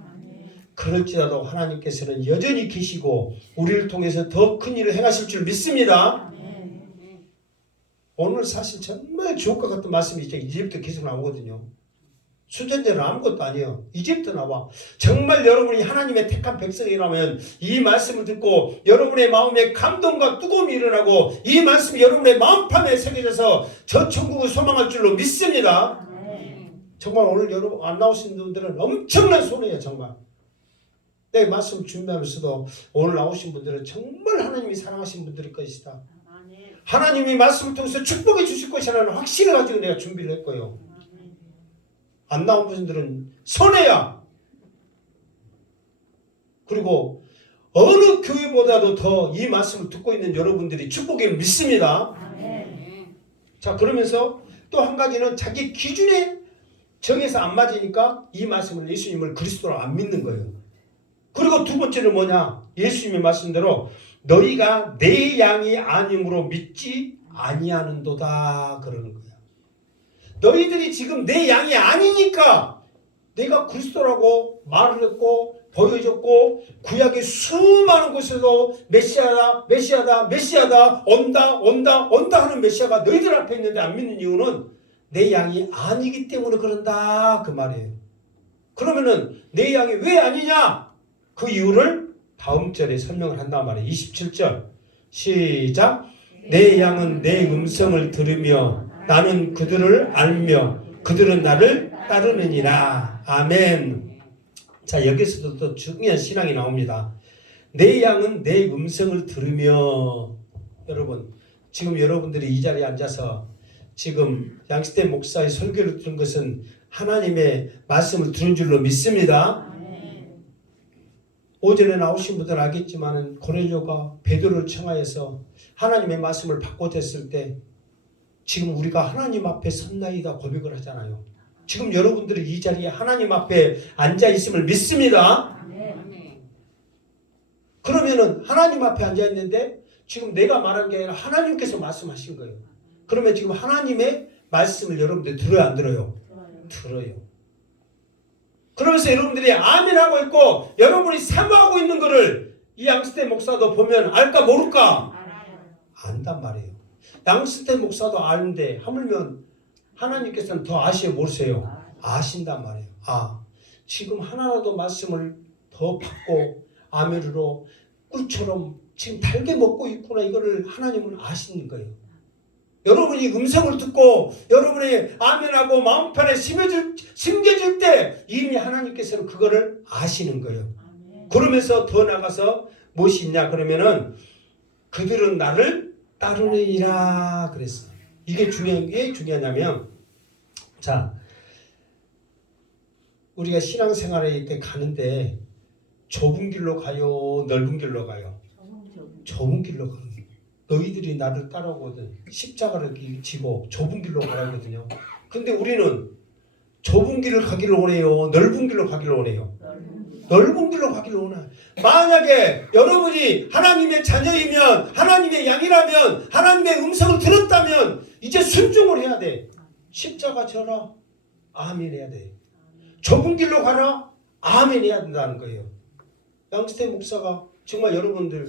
그럴지라도 하나님께서는 여전히 계시고 우리를 통해서 더 큰 일을 행하실 줄 믿습니다. 오늘 사실 정말 좋을 것 같은 말씀이 이제부터 계속 나오거든요. 수전제는 아무것도 아니에요. 이제부터 나와. 정말 여러분이 하나님의 택한 백성이라면 이 말씀을 듣고 여러분의 마음에 감동과 뜨거움이 일어나고 이 말씀이 여러분의 마음판에 새겨져서 저 천국을 소망할 줄로 믿습니다. 정말 오늘 여러분 안 나오신 분들은 엄청난 손해예요. 정말. 내 말씀 준비하면서도 오늘 나오신 분들은 정말 하나님이 사랑하신 분들일 것이다. 하나님이 말씀을 통해서 축복해 주실 것이라는 확신을 가지고 내가 준비를 했고요. 안 나온 분들은 손해야. 그리고 어느 교회보다도 더 이 말씀을 듣고 있는 여러분들이 축복을 믿습니다. 자, 그러면서 또 한 가지는 자기 기준에 정해서 안 맞으니까 이 말씀을 예수님을 그리스도로 안 믿는 거예요. 그리고 두 번째는 뭐냐? 예수님의 말씀대로 너희가 내 양이 아님으로 믿지 아니하는도다 그러는 거야. 너희들이 지금 내 양이 아니니까 내가 그리스도라고 말을 했고 보여줬고 구약의 수많은 곳에서 메시아다 메시아다 메시아다 온다 하는 메시아가 너희들 앞에 있는데 안 믿는 이유는 내 양이 아니기 때문에 그런다 그 말이에요. 그러면은 내 양이 왜 아니냐? 그 이유를 다음 절에 설명을 한단 말이에요. 27절 시작. 내 양은 내 음성을 들으며 나는 그들을 알며 그들은 나를 따르느니라. 아멘. 자, 여기서도 또 중요한 신앙이 나옵니다. 내 양은 내 음성을 들으며. 여러분 지금 여러분들이 이 자리에 앉아서 지금 양시태 목사의 설교를 들은 것은 하나님의 말씀을 들은 줄로 믿습니다. 오전에 나오신 분들 알겠지만 고넬료가 베드로를 청하여서 하나님의 말씀을 받고 됐을 때 지금 우리가 하나님 앞에 섰나이다 고백을 하잖아요. 지금 여러분들이 이 자리에 하나님 앞에 앉아 있음을 믿습니다. 그러면은 하나님 앞에 앉아 있는데 지금 내가 말한 게 아니라 하나님께서 말씀하신 거예요. 그러면 지금 하나님의 말씀을 여러분들 들어요, 안 들어요? 들어요. 그러면서 여러분들이 아멘하고 있고 여러분이 사모하고 있는 거를 이 양시태 목사도 보면 알까 모를까? 안단 말이에요. 양시태 목사도 아는데 하물며 하나님께서는 더 아시어 모르세요? 아신단 말이에요. 지금 하나라도 말씀을 더 받고 아멘으로 꿀처럼 지금 달게 먹고 있구나, 이거를 하나님은 아시는 거예요. 여러분이 음성을 듣고 여러분이 아멘하고 마음 편에 심겨질 때 이미 하나님께서는 그거를 아시는 거예요. 그러면서 더 나가서 무엇이 있냐 그러면은 그들은 나를 따르느니라 그랬어요. 이게 왜 중요하냐면, 자, 우리가 신앙생활에 이렇게 가는데 좁은 길로 가요, 넓은 길로 가요? 좁은 길로 가요. 너희들이 나를 따라오거든 십자가를 지고 좁은 길로 가라거든요. 근데 우리는 좁은 길을 가기를 원해요, 넓은 길로 가기를 원해요? 넓은 길로 가기를 원해요. 만약에 여러분이 하나님의 자녀이면, 하나님의 양이라면, 하나님의 음성을 들었다면 이제 순종을 해야 돼. 십자가 져라, 아멘 해야 돼. 좁은 길로 가라, 아멘 해야 된다는 거예요. 양시태 목사가 정말 여러분들,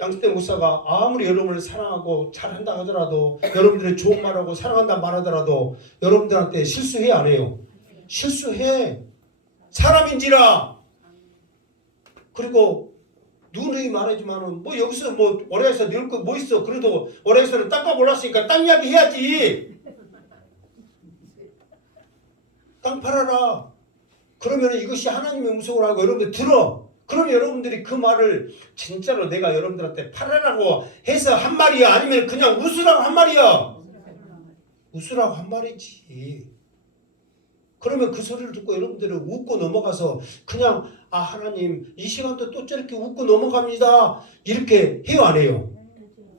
양시태 목사가 아무리 여러분을 사랑하고 잘한다 하더라도, 여러분들의 좋은 말하고 사랑한다 말하더라도 여러분들한테 실수해 안 해요? 실수해. 사람인지라. 그리고 누누이 말하지만은 뭐 여기서 뭐 오래에서 늙을 거 뭐 있어. 그래도 오래에서는 땅값 올랐으니까 땅 이야기 해야지. 땅 팔아라. 그러면 이것이 하나님의 음성을 하고 여러분들 들어. 그러면 여러분들이 그 말을 진짜로 내가 여러분들한테 팔아라고 해서 한 말이야, 아니면 그냥 웃으라고 한 말이야? 웃으라고 한 말이지. 그러면 그 소리를 듣고 여러분들은 웃고 넘어가서 그냥 하나님 이 시간도 또 저렇게 웃고 넘어갑니다, 이렇게 해요, 안 해요?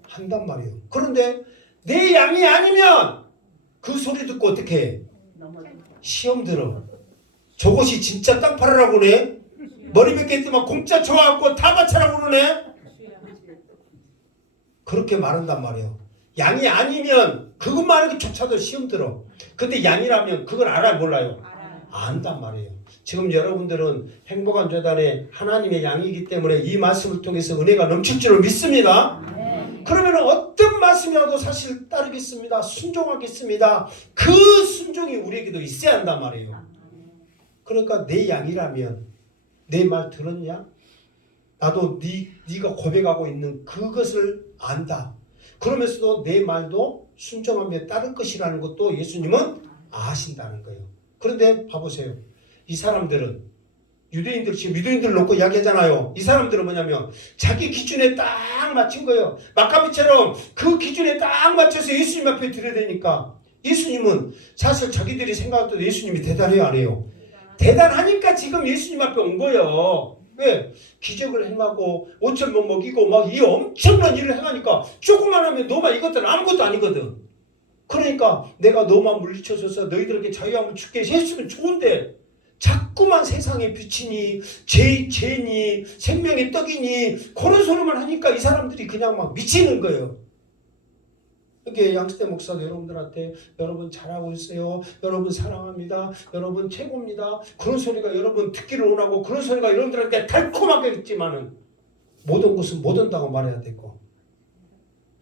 한단 말이에요. 그런데 내 양이 아니면 그 소리 듣고 어떻게 해? 시험 들어. 저것이 진짜 땅 팔으라고 그래? 머리 몇 개 있지만 공짜 줘갖고 다 바쳐라고 그러네? 그렇게 말한단 말이에요. 양이 아니면 그것만 하기조차도 시험 들어. 근데 양이라면 그걸 알아 몰라요? 안단 말이에요. 지금 여러분들은 행복한 재단의 하나님의 양이기 때문에 이 말씀을 통해서 은혜가 넘칠 줄을 믿습니다. 그러면 어떤 말씀이라도 사실 따르겠습니다, 순종하겠습니다, 그 순종이 우리에게도 있어야 한단 말이에요. 그러니까 내 양이라면 내 말 들었냐? 나도 네가 고백하고 있는 그것을 안다. 그러면서도 내 말도 순종하며 따를 것이라는 것도 예수님은 아신다는 거예요. 그런데 봐보세요. 이 사람들은 유대인들, 지금 유대인들 놓고 이야기하잖아요. 이 사람들은 뭐냐면 자기 기준에 딱 맞춘 거예요. 마카비처럼 그 기준에 딱 맞춰서 예수님 앞에 드려야 되니까, 예수님은 사실 자기들이 생각할 때도 예수님이 대단해요, 안 해요? 대단하니까 지금 예수님 앞에 온 거예요. 왜? 기적을 행하고 5,000명 먹이고 막 이 엄청난 일을 행하니까 조금만 하면 너만 이것들은 아무것도 아니거든. 그러니까 내가 너만 물리쳐줘서 너희들에게 자유함을 줄게 했으면 좋은데 자꾸만 세상의 빛이니 죄니 생명의 떡이니 그런 소리만 하니까 이 사람들이 그냥 막 미치는 거예요. 이렇게 양시태 목사가 여러분들한테 여러분 잘하고 있어요, 여러분 사랑합니다, 여러분 최고입니다, 그런 소리가 여러분 듣기를 원하고 그런 소리가 여러분들한테 달콤하게 있지만은 모든 것은 못 온다고 말해야 되고,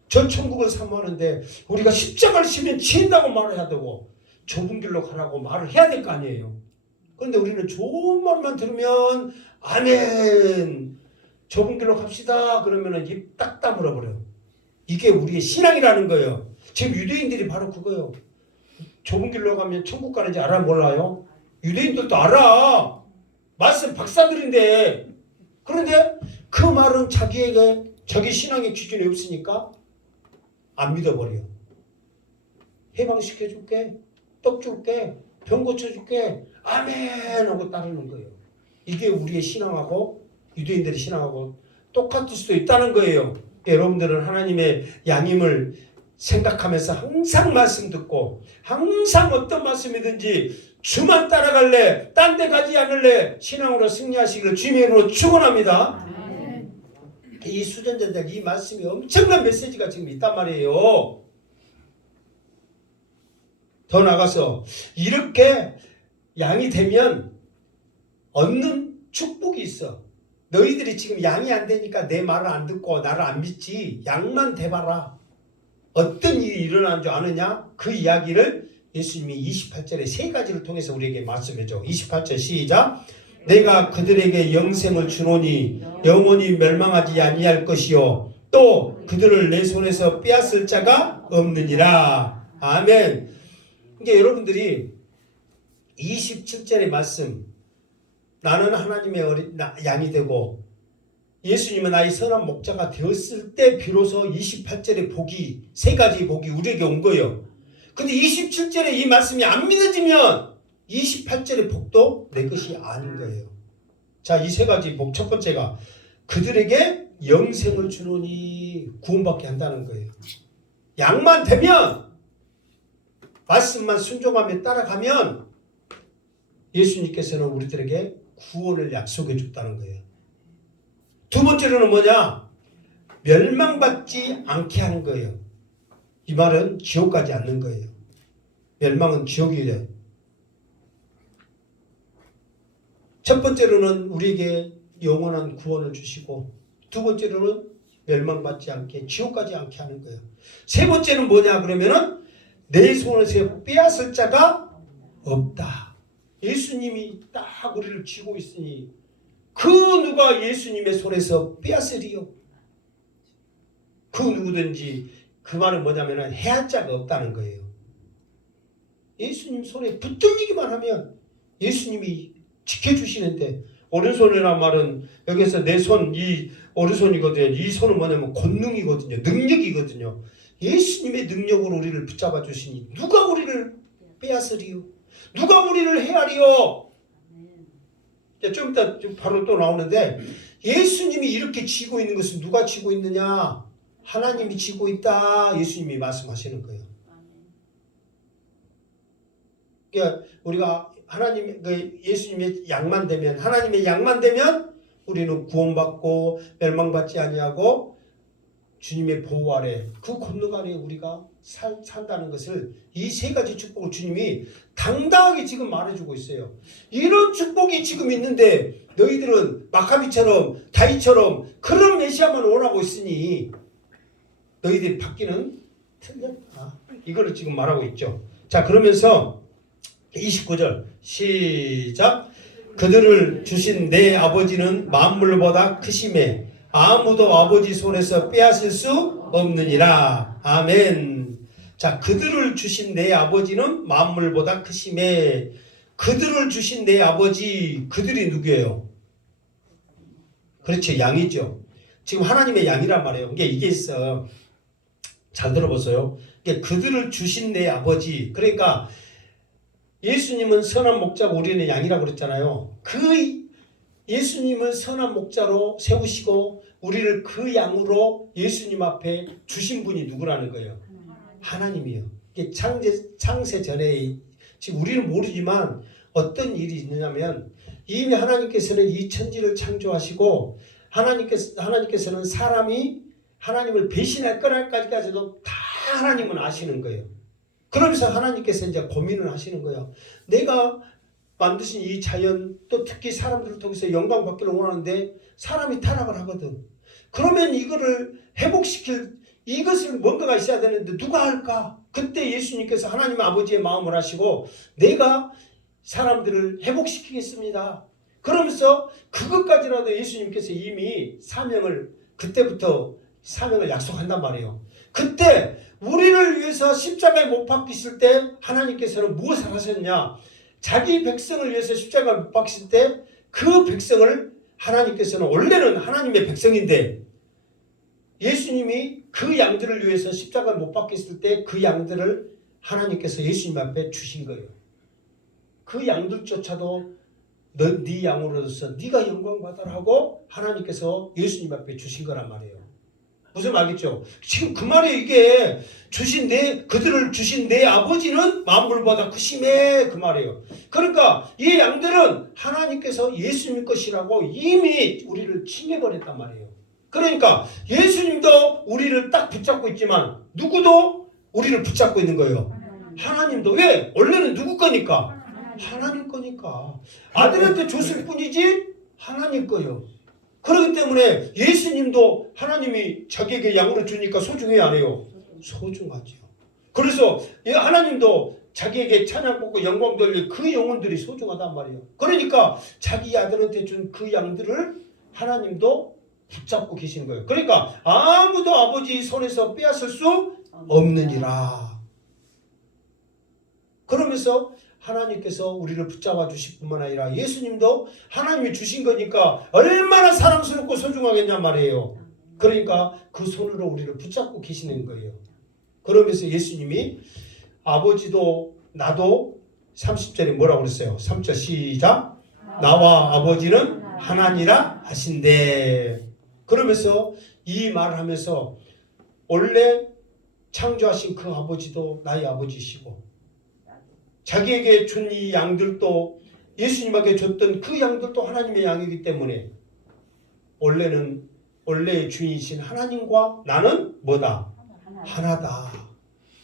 저 천국을 사모하는데 우리가 십자가를 지면 지인다고 말해야 되고 좁은 길로 가라고 말을 해야 될 거 아니에요. 그런데 우리는 좋은 말만 들으면 아멘, 좁은 길로 갑시다 그러면은 입 딱 다물어 버려요. 이게 우리의 신앙이라는 거예요. 지금 유대인들이 바로 그거예요. 좁은 길로 가면 천국 가는지 알아 몰라요? 유대인들도 알아. 말씀 박사들인데. 그런데 그 말은 자기에게 자기 신앙의 기준이 없으니까 안 믿어버려. 해방시켜줄게, 떡 줄게, 병 고쳐줄게, 아멘 하고 따르는 거예요. 이게 우리의 신앙하고 유대인들의 신앙하고 똑같을 수도 있다는 거예요. 여러분들은 하나님의 양임을 생각하면서 항상 말씀 듣고 항상 어떤 말씀이든지 주만 따라갈래, 딴 데 가지 않을래, 신앙으로 승리하시기를 주님의 이름으로 축원합니다. 이 수전자들 이 말씀이 엄청난 메시지가 지금 있단 말이에요. 더 나가서 이렇게 양이 되면 얻는 축복이 있어. 너희들이 지금 양이 안 되니까 내 말을 안 듣고 나를 안 믿지. 양만 돼봐라. 어떤 일이 일어나는 줄 아느냐? 그 이야기를 예수님이 28절에 세 가지를 통해서 우리에게 말씀해줘. 28절 시작. 내가 그들에게 영생을 주노니 영원히 멸망하지 아니할 것이요 또 그들을 내 손에서 빼앗을 자가 없느니라. 아멘. 이게 여러분들이 27절의 말씀, 나는 하나님의 양이 되고 예수님은 나의 선한 목자가 되었을 때 비로소 28절의 복이, 세 가지 복이 우리에게 온 거예요. 근데 27절에 이 말씀이 안 믿어지면 28절의 복도 내 것이 아닌 거예요. 자, 이 세 가지 복, 첫 번째가 그들에게 영생을 주노니 구원받게 한다는 거예요. 양만 되면, 말씀만 순종하며 따라가면 예수님께서는 우리들에게 구원을 약속해 줬다는 거예요. 두 번째로는 뭐냐? 멸망받지 않게 하는 거예요. 이 말은 지옥 가지 않는 거예요. 멸망은 지옥이래요. 첫 번째로는 우리에게 영원한 구원을 주시고, 두 번째로는 멸망받지 않게, 지옥 가지 않게 하는 거예요. 세 번째는 뭐냐 그러면은 내 손에서 빼앗을 자가 없다. 예수님이 딱 우리를 쥐고 있으니 그 누가 예수님의 손에서 빼앗으리요? 그 누구든지, 그 말은 뭐냐면 해할 자가 없다는 거예요. 예수님 손에 붙들리기만 하면 예수님이 지켜주시는데, 오른손이란 말은 여기서 내 손, 이 오른손이거든요. 이 손은 뭐냐면 권능이거든요. 능력이거든요. 예수님의 능력으로 우리를 붙잡아 주시니 누가 우리를 빼앗으리요? 누가 우리를 헤아리요? 좀 이따 바로 또 나오는데, 예수님이 이렇게 쥐고 있는 것은 누가 쥐고 있느냐? 하나님이 쥐고 있다. 예수님이 말씀하시는 거예요. 그러니까 우리가 하나님, 예수님의 양만 되면, 하나님의 양만 되면 우리는 구원받고 멸망받지 아니하고 주님의 보호 아래, 그 권능 아래 우리가 산다는 것을, 이 세 가지 축복을 주님이 당당하게 지금 말해주고 있어요. 이런 축복이 지금 있는데 너희들은 마카비처럼 다윗처럼 그런 메시아만 원하고 있으니 너희들이 받기는 틀렸다. 이거를 지금 말하고 있죠. 자, 그러면서 29절 시작. 그들을 주신 내 아버지는 만물보다 크심에 아무도 아버지 손에서 빼앗을 수 없느니라. 아멘. 자, 그들을 주신 내 아버지는 만물보다 크심에, 그들을 주신 내 아버지, 그들이 누구예요? 그렇죠, 양이죠. 지금 하나님의 양이란 말이에요. 이게 있어. 잘 들어보세요. 이게 그들을 주신 내 아버지. 그러니까 예수님은 선한 목자고 우리는 양이라고 그랬잖아요. 그 예수님을 선한 목자로 세우시고 우리를 그 양으로 예수님 앞에 주신 분이 누구라는 거예요? 하나님이요. 이게 창세 전에, 지금 우리는 모르지만 어떤 일이 있느냐면, 이미 하나님께서는 이 천지를 창조하시고 하나님께서는 사람이 하나님을 배신할 거라까지도 다 하나님은 아시는 거예요. 그러면서 하나님께서 이제 고민을 하시는 거예요. 내가 만드신 이 자연, 또 특히 사람들을 통해서 영광 받기를 원하는데 사람이 타락을 하거든. 그러면 이거를 회복시킬, 이것을 뭔가가 있어야 되는데 누가 할까? 그때 예수님께서 하나님 아버지의 마음을 하시고 내가 사람들을 회복시키겠습니다. 그러면서 그것까지라도 예수님께서 이미 그때부터 사명을 약속한단 말이에요. 그때 우리를 위해서 십자가에 못 박히실 때 하나님께서는 무엇을 하셨냐? 자기 백성을 위해서 십자가에 못 박히실 때 그 백성을 하나님께서는, 원래는 하나님의 백성인데 예수님이 그 양들을 위해서 십자가를 못 박혔을 때 그 양들을 하나님께서 예수님 앞에 주신 거예요. 그 양들조차도 네 양으로서 네가 영광 받아라 하고 하나님께서 예수님 앞에 주신 거란 말이에요. 무슨 말이겠죠? 지금 그 말이 이게 그들을 주신 내 아버지는 만물보다 크심에 그 말이에요. 그러니까 이 양들은 하나님께서 예수님 것이라고 이미 우리를 칭해버렸단 말이에요. 그러니까 예수님도 우리를 딱 붙잡고 있지만 누구도 우리를 붙잡고 있는 거예요. 하나님도. 왜? 원래는 누구 거니까? 하나님 거니까. 아들한테 줬을 뿐이지 하나님 거예요. 그렇기 때문에 예수님도 하나님이 자기에게 양으로 주니까 소중해야 안 해요? 소중하죠. 그래서 하나님도 자기에게 찬양 받고 영광 돌릴 그 영혼들이 소중하단 말이에요. 그러니까 자기 아들한테 준 그 양들을 하나님도 붙잡고 계신 거예요. 그러니까 아무도 아버지 손에서 빼앗을 수 없느니라. 그러면서 하나님께서 우리를 붙잡아 주실 뿐만 아니라 예수님도 하나님이 주신 거니까 얼마나 사랑스럽고 소중하겠냔 말이에요. 그러니까 그 손으로 우리를 붙잡고 계시는 거예요. 그러면서 예수님이 아버지도 나도 30절에 뭐라고 그랬어요? 3절 시작. 나와 아버지는 하나니라 하신대. 그러면서 이 말을 하면서 원래 창조하신 그 아버지도 나의 아버지시고 자기에게 준 이 양들도 예수님에게 줬던 그 양들도 하나님의 양이기 때문에 원래의 주인이신 하나님과 나는 뭐다? 하나다.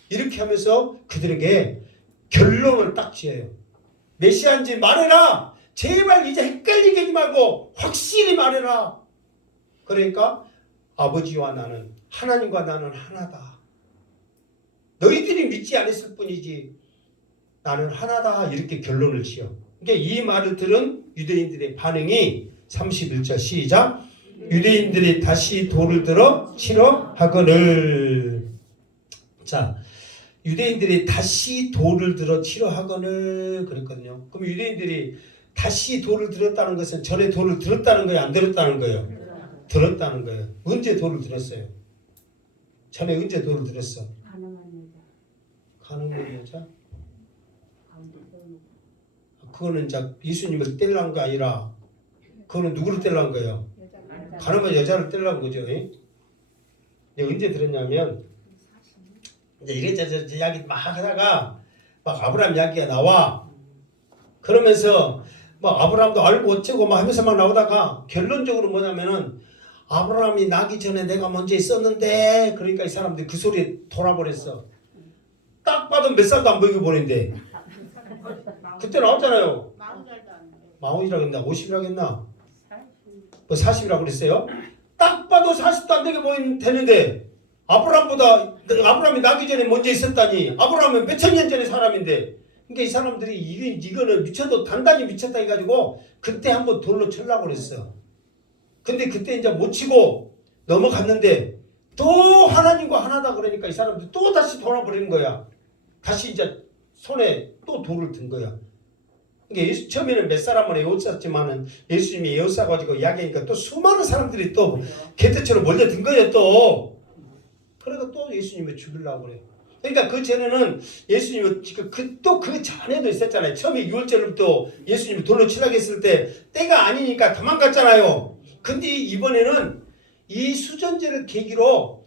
이렇게 하면서 그들에게 결론을 딱 지어요. 메시아인지 말해라. 제발 이제 헷갈리게 하지 말고 확실히 말해라. 그러니까 아버지와 나는 하나님과 나는 하나다. 너희들이 믿지 않았을 뿐이지 나는 하나다. 이렇게 결론을 지어. 그러니까 이 말을 들은 유대인들의 반응이 31절 시작. 유대인들이 다시 돌을 들어 치러 하거늘. 자, 유대인들이 다시 돌을 들어 치러 하거늘 그랬거든요. 그럼 유대인들이 다시 돌을 들었다는 것은 전에 돌을 들었다는 거예요? 안 들었다는 거예요? 들었다는 거예요. 언제 돌을 들었어요? 전에 언제 돌을 들었어? 가늠한 여자? 그거는 이제 예수님을 떼려는 거 아니라 그거는 누구를 떼려는 거예요? 가늠한 여자를 떼려는 거죠. 언제 들었냐면 이제 이래저래 이야기 막 하다가 막 아브라함 이야기가 나와. 그러면서 막 아브라함도 알고 어쩌고 막 하면서 막 나오다가 결론적으로 뭐냐면은 아브라함이 나기 전에 내가 먼저 있었는데 그러니까 이 사람들이 그 소리에 돌아버렸어. 딱 봐도 몇 살도 안 보이게 보는데 그때 나왔잖아요. 40이라고 했나? 50이라고 했나? 뭐 40이라고 그랬어요? 딱 봐도 40도 안 되게 되는데 아브라함이 나기 전에 먼저 있었다니. 아브라함은 몇천 년 전의 사람인데 그러니까 이 사람들이 이거는 미쳐도 단단히 미쳤다 해가지고 그때 한번 돌로 치려고 그랬어. 근데 그때 이제 못 치고 넘어갔는데 또 하나님과 하나다 그러니까 이 사람들 또 다시 돌아버리는 거야. 다시 이제 손에 또 돌을 든 거야. 그러니까 처음에는 몇 사람을 에워쌌지만은 예수님이 에워싸가지고 이야기하니까 또 수많은 사람들이 또 개떼처럼 몰려든 거예요 또. 그러니까 또 예수님을 죽이려고 그래요. 그러니까 그 전에는 예수님이 또 그 전에도 있었잖아요. 처음에 6월절부터 예수님이 돌로 치라고 했을 때 때가 아니니까 도망갔잖아요. 근데 이번에는 이 수전제를 계기로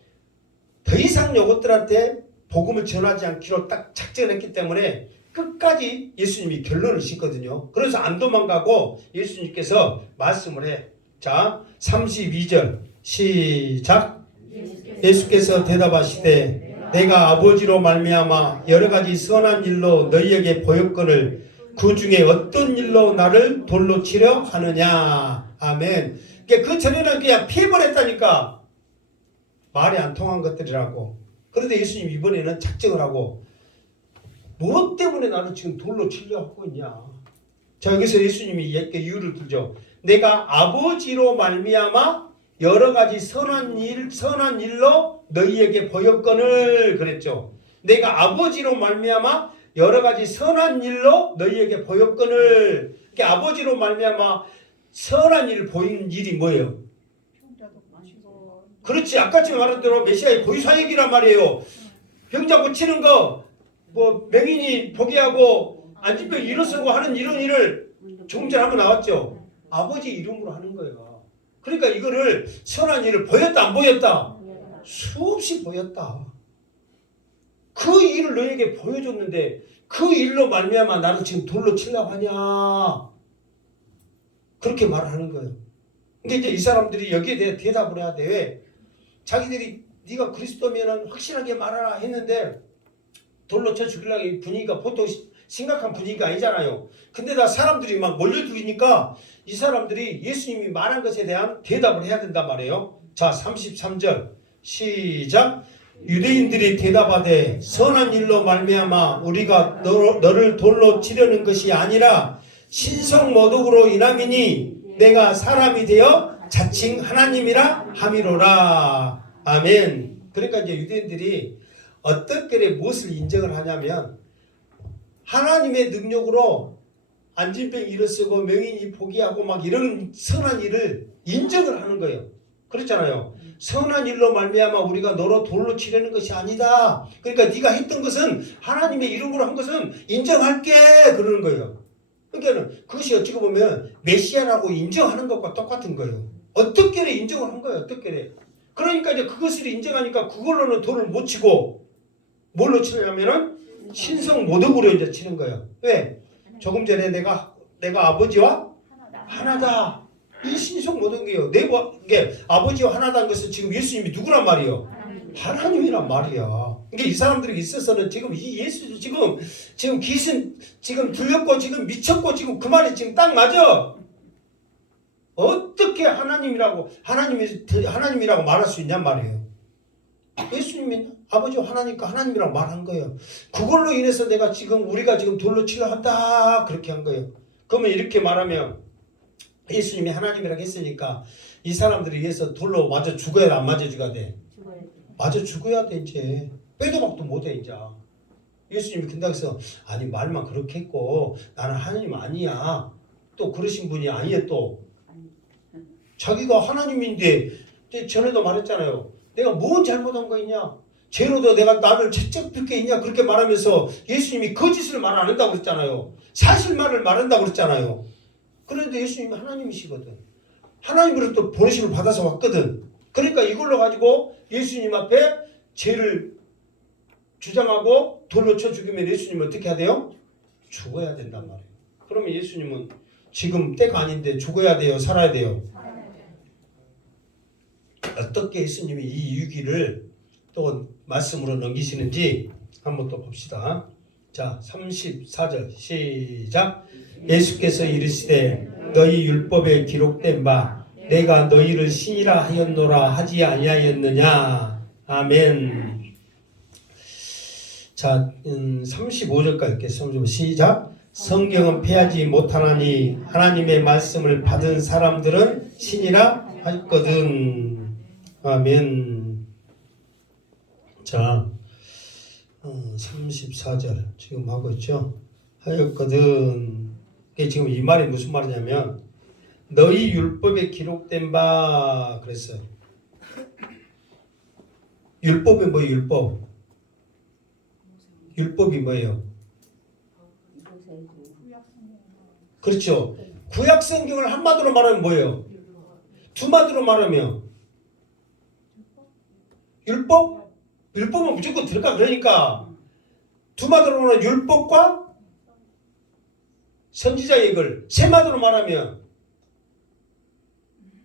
더 이상 요것들한테 복음을 전하지 않기로 딱 작정했기 때문에 끝까지 예수님이 결론을 짓거든요. 그래서 안 도망가고 예수님께서 말씀을 해. 자, 32절 시작. 예수께서 대답하시되 내가 아버지로 말미암아 여러 가지 선한 일로 너희에게 보였거늘 그 중에 어떤 일로 나를 돌로 치려 하느냐. 아멘. 그 전에는 그냥 피해버렸다니까. 말이 안 통한 것들이라고. 그런데 예수님 이번에는 작정을 하고 무엇 때문에 나를 지금 돌로 치려 하고 있냐. 자, 여기서 예수님이 이유를 들죠. 내가 아버지로 말미암아 여러 가지 선한 일로 너희에게 보였거늘 그랬죠. 내가 아버지로 말미암아 여러 가지 선한 일로 너희에게 보였거늘. 그러니까 아버지로 말미암아 선한 일 보이는 일이 뭐예요? 그렇지. 아까 제가 말한 대로 메시아의 고유사역이란 말이에요. 병자 고치는 거, 뭐 맹인이 포기하고 안진병 일어서고 하는 이런 일을 조금 전에 한번 나왔죠. 아버지 이름으로 하는 거예요. 그러니까 이거를 선한 일을 보였다 안 보였다? 수없이 보였다. 그 일을 너에게 보여줬는데 그 일로 말미암아 나를 지금 돌로 치려고 하냐? 그렇게 말하는 거예요. 근데 이제 이 사람들이 여기에 대해 대답을 해야 돼. 왜? 자기들이 네가 그리스도면은 확실하게 말하라 했는데 돌로 쳐 죽이려고 이 분위기가 보통 심각한 분위기가 아니잖아요. 근데 다 사람들이 막 몰려들으니까 이 사람들이 예수님이 말한 것에 대한 대답을 해야 된단 말이에요. 자, 33절 시작. 유대인들이 대답하되 선한 일로 말미암아 우리가 너를 돌로 치려는 것이 아니라 신성 모독으로 인함이니 내가 사람이 되어 자칭 하나님이라 함이로라. 아멘. 그러니까 이제 유대인들이 어떻게 무엇을 인정을 하냐면 하나님의 능력으로 안진병이 일어서고 명인이 포기하고 막 이런 선한 일을 인정을 하는 거예요. 그렇잖아요. 선한 일로 말미암아 우리가 너로 돌로 치려는 것이 아니다. 그러니까 네가 했던 것은 하나님의 이름으로 한 것은 인정할게 그러는 거예요. 그러니까 그것이 어찌 보면 메시아라고 인정하는 것과 똑같은 거예요. 어떻게 인정을 한 거예요. 어떻게. 그러니까 이제 그것을 인정하니까 그걸로는 돌을 못 치고 뭘로 치냐면은 신성 모독으로 이제 치는 거예요. 왜? 조금 전에 내가 아버지와 하나다. 이 신성 모독이에요. 이게 아버지와 하나다는 것은 지금 예수님이 누구란 말이에요? 하나님이란 말이야. 그러니까 이 사람들이 있어서는 지금 이 예수 지금 귀신 지금 들렸고 지금 미쳤고 지금 그 말이 지금 딱 맞아. 어떻게 하나님이라고 말할 수 있냔 말이에요. 예수님이 아버지와 하나님과 하나님이라고 말한 거예요. 그걸로 인해서 우리가 지금 돌로 치려 한다 그렇게 한 거예요. 그러면 이렇게 말하면 예수님이 하나님이라고 했으니까 이 사람들이 위해서 돌로 맞아 죽어야 돼, 안 맞아 죽어야 돼? 맞아 죽어야 돼. 이제 빼도 박도 못해. 이제 예수님이 근데서 아니 말만 그렇게 했고 나는 하나님 아니야 또 그러신 분이 아니에요. 또 자기가 하나님인데 전에도 말했잖아요. 내가 뭔 잘못한 거 있냐? 죄로도 내가 나를 채찍할 게 있냐? 그렇게 말하면서 예수님이 거짓을 말 안 한다고 그랬잖아요. 사실말을 말한다고 그랬잖아요. 그런데 예수님이 하나님이시거든. 하나님으로부터 보내심을 받아서 왔거든. 그러니까 이걸로 가지고 예수님 앞에 죄를 주장하고 돌로 쳐 죽이면 예수님은 어떻게 해야 돼요? 죽어야 된단 말이에요. 그러면 예수님은 지금 때가 아닌데 죽어야 돼요? 살아야 돼요? 어떻게 예수님이 이 유기를 또 말씀으로 넘기시는지 한번 또 봅시다. 자, 34절 시작. 예수께서 이르시되 너희 율법에 기록된 바 내가 너희를 신이라 하였노라 하지 아니하였느냐. 아멘. 자, 35절까지 읽겠습니다. 시작. 성경은 패하지 못하나니 하나님의 말씀을 받은 사람들은 신이라 하였거든. 아멘. 자, 34절 지금 하고 있죠. 하였거든. 지금 이 말이 무슨 말이냐면 너희 율법에 기록된 바 그랬어요. 율법이 뭐예요? 율법이 뭐예요? 그렇죠. 구약 성경을 한마디로 말하면 뭐예요? 두 마디로 말하면 율법은 무조건 들어가. 그러니까 두 마디로 말하면 율법과 선지자의 글, 세 마디로 말하면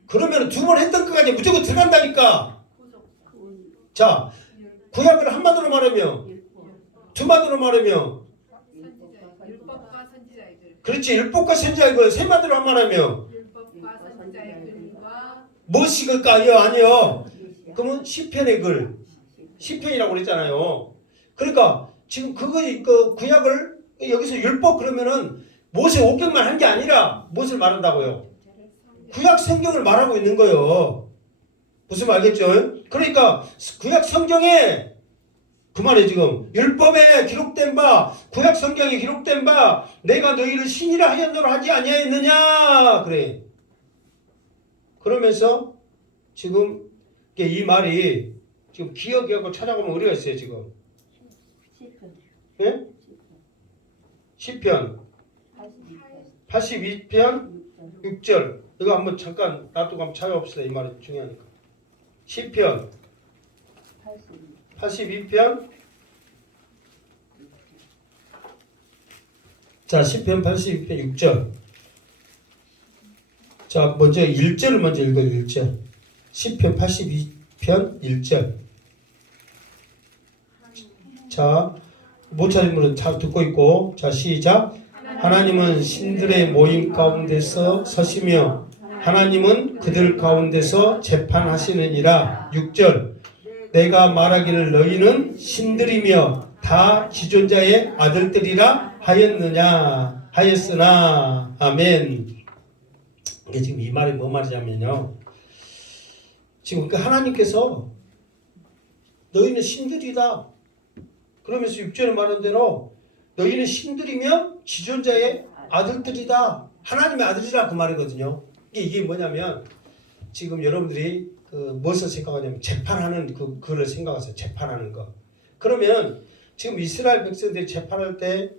그러면 두 번 했던 것까지 무조건 들어간다니까. 자, 구약을 한마디로 말하면 두 마디로 말하면 율법과 선지자의 글. 그렇지. 율법과 선지자의 글 세 마디로 말하면 율법과 선지자의 글과 무엇이 글까요? 아니요. 그러면 시편의 글, 시편이라고 그랬잖아요. 그러니까 지금 그 구약을 여기서 율법 그러면은 모세 500만 한 게 아니라 무엇을 말한다고요? 구약 성경을 말하고 있는 거예요. 무슨 말 알겠죠? 그러니까 구약 성경에 그 말이 지금 율법에 기록된 바 구약 성경에 기록된 바 내가 너희를 신이라 하였노라 하지 아니하였느냐 그래. 그러면서 지금 이 말이 지금 기억하고 찾아보면 어디가 있어요 지금? 예? 시편 82편 6절. 이거 한번 잠깐 놔두고 한번 찾아봅시다. 이 말이 중요하니까. 시편 82편. 자, 시편 82편 6절. 자, 먼저 1절을 먼저 읽어요. 1절. 시편 82편 1절. 자, 못 찾은 분은 잘 듣고 있고. 자, 시작. 하나님은 신들의 모임 가운데서 서시며 하나님은 그들 가운데서 재판하시느니라. 6절. 내가 말하기를 너희는 신들이며 다 지존자의 아들들이라 하였으나. 아멘. 이게 지금 이 말이 뭐 말이냐면요. 지금 그 하나님께서 너희는 신들이다. 그러면서 6절에 말한 대로 너희는 신들이며 지존자의 아들들이다. 하나님의 아들이라 그 말이거든요. 이게 뭐냐면 지금 여러분들이 무엇을 생각하냐면 재판하는 그를 생각하세요. 재판하는 거. 그러면 지금 이스라엘 백성들이 재판할 때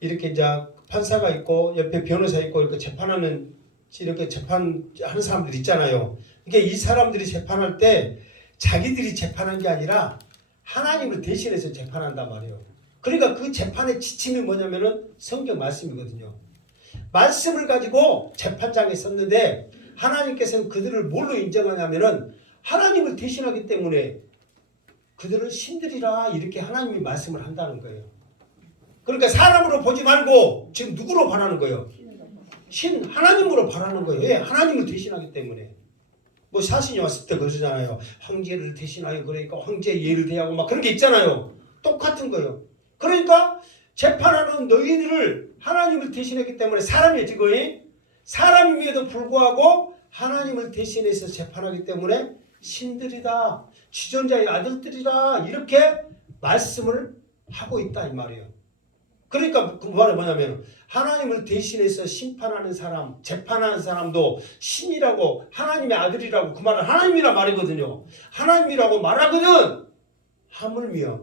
이렇게 이제 판사가 있고 옆에 변호사 있고 이렇게 재판하는 이렇게 재판하는 사람들 있잖아요. 이게 이 사람들이 재판할 때 자기들이 재판한 게 아니라 하나님을 대신해서 재판한단 말이에요. 그러니까 그 재판의 지침이 뭐냐면은 성경 말씀이거든요. 말씀을 가지고 재판장에 섰는데 하나님께서는 그들을 뭘로 인정하냐면은 하나님을 대신하기 때문에 그들을 신들이라 이렇게 하나님이 말씀을 한다는 거예요. 그러니까 사람으로 보지 말고 지금 누구로 바라는 거예요? 하나님으로 바라는 거예요. 왜? 하나님을 대신하기 때문에. 뭐 사신이 왔을 때 그러잖아요. 황제를 대신하여 그러니까 황제 예를 대하고 막 그런 게 있잖아요. 똑같은 거예요. 그러니까 재판하는 너희들을 하나님을 대신했기 때문에 사람이에요. 지금 사람임에도 불구하고 하나님을 대신해서 재판하기 때문에 신들이다. 지존자의 아들들이다. 이렇게 말씀을 하고 있다 이 말이에요. 그러니까 그 말은 뭐냐면 하나님을 대신해서 심판하는 사람, 재판하는 사람도 신이라고 하나님의 아들이라고 그 말은 하나님이라 말이거든요. 하나님이라고 말하거든. 하물며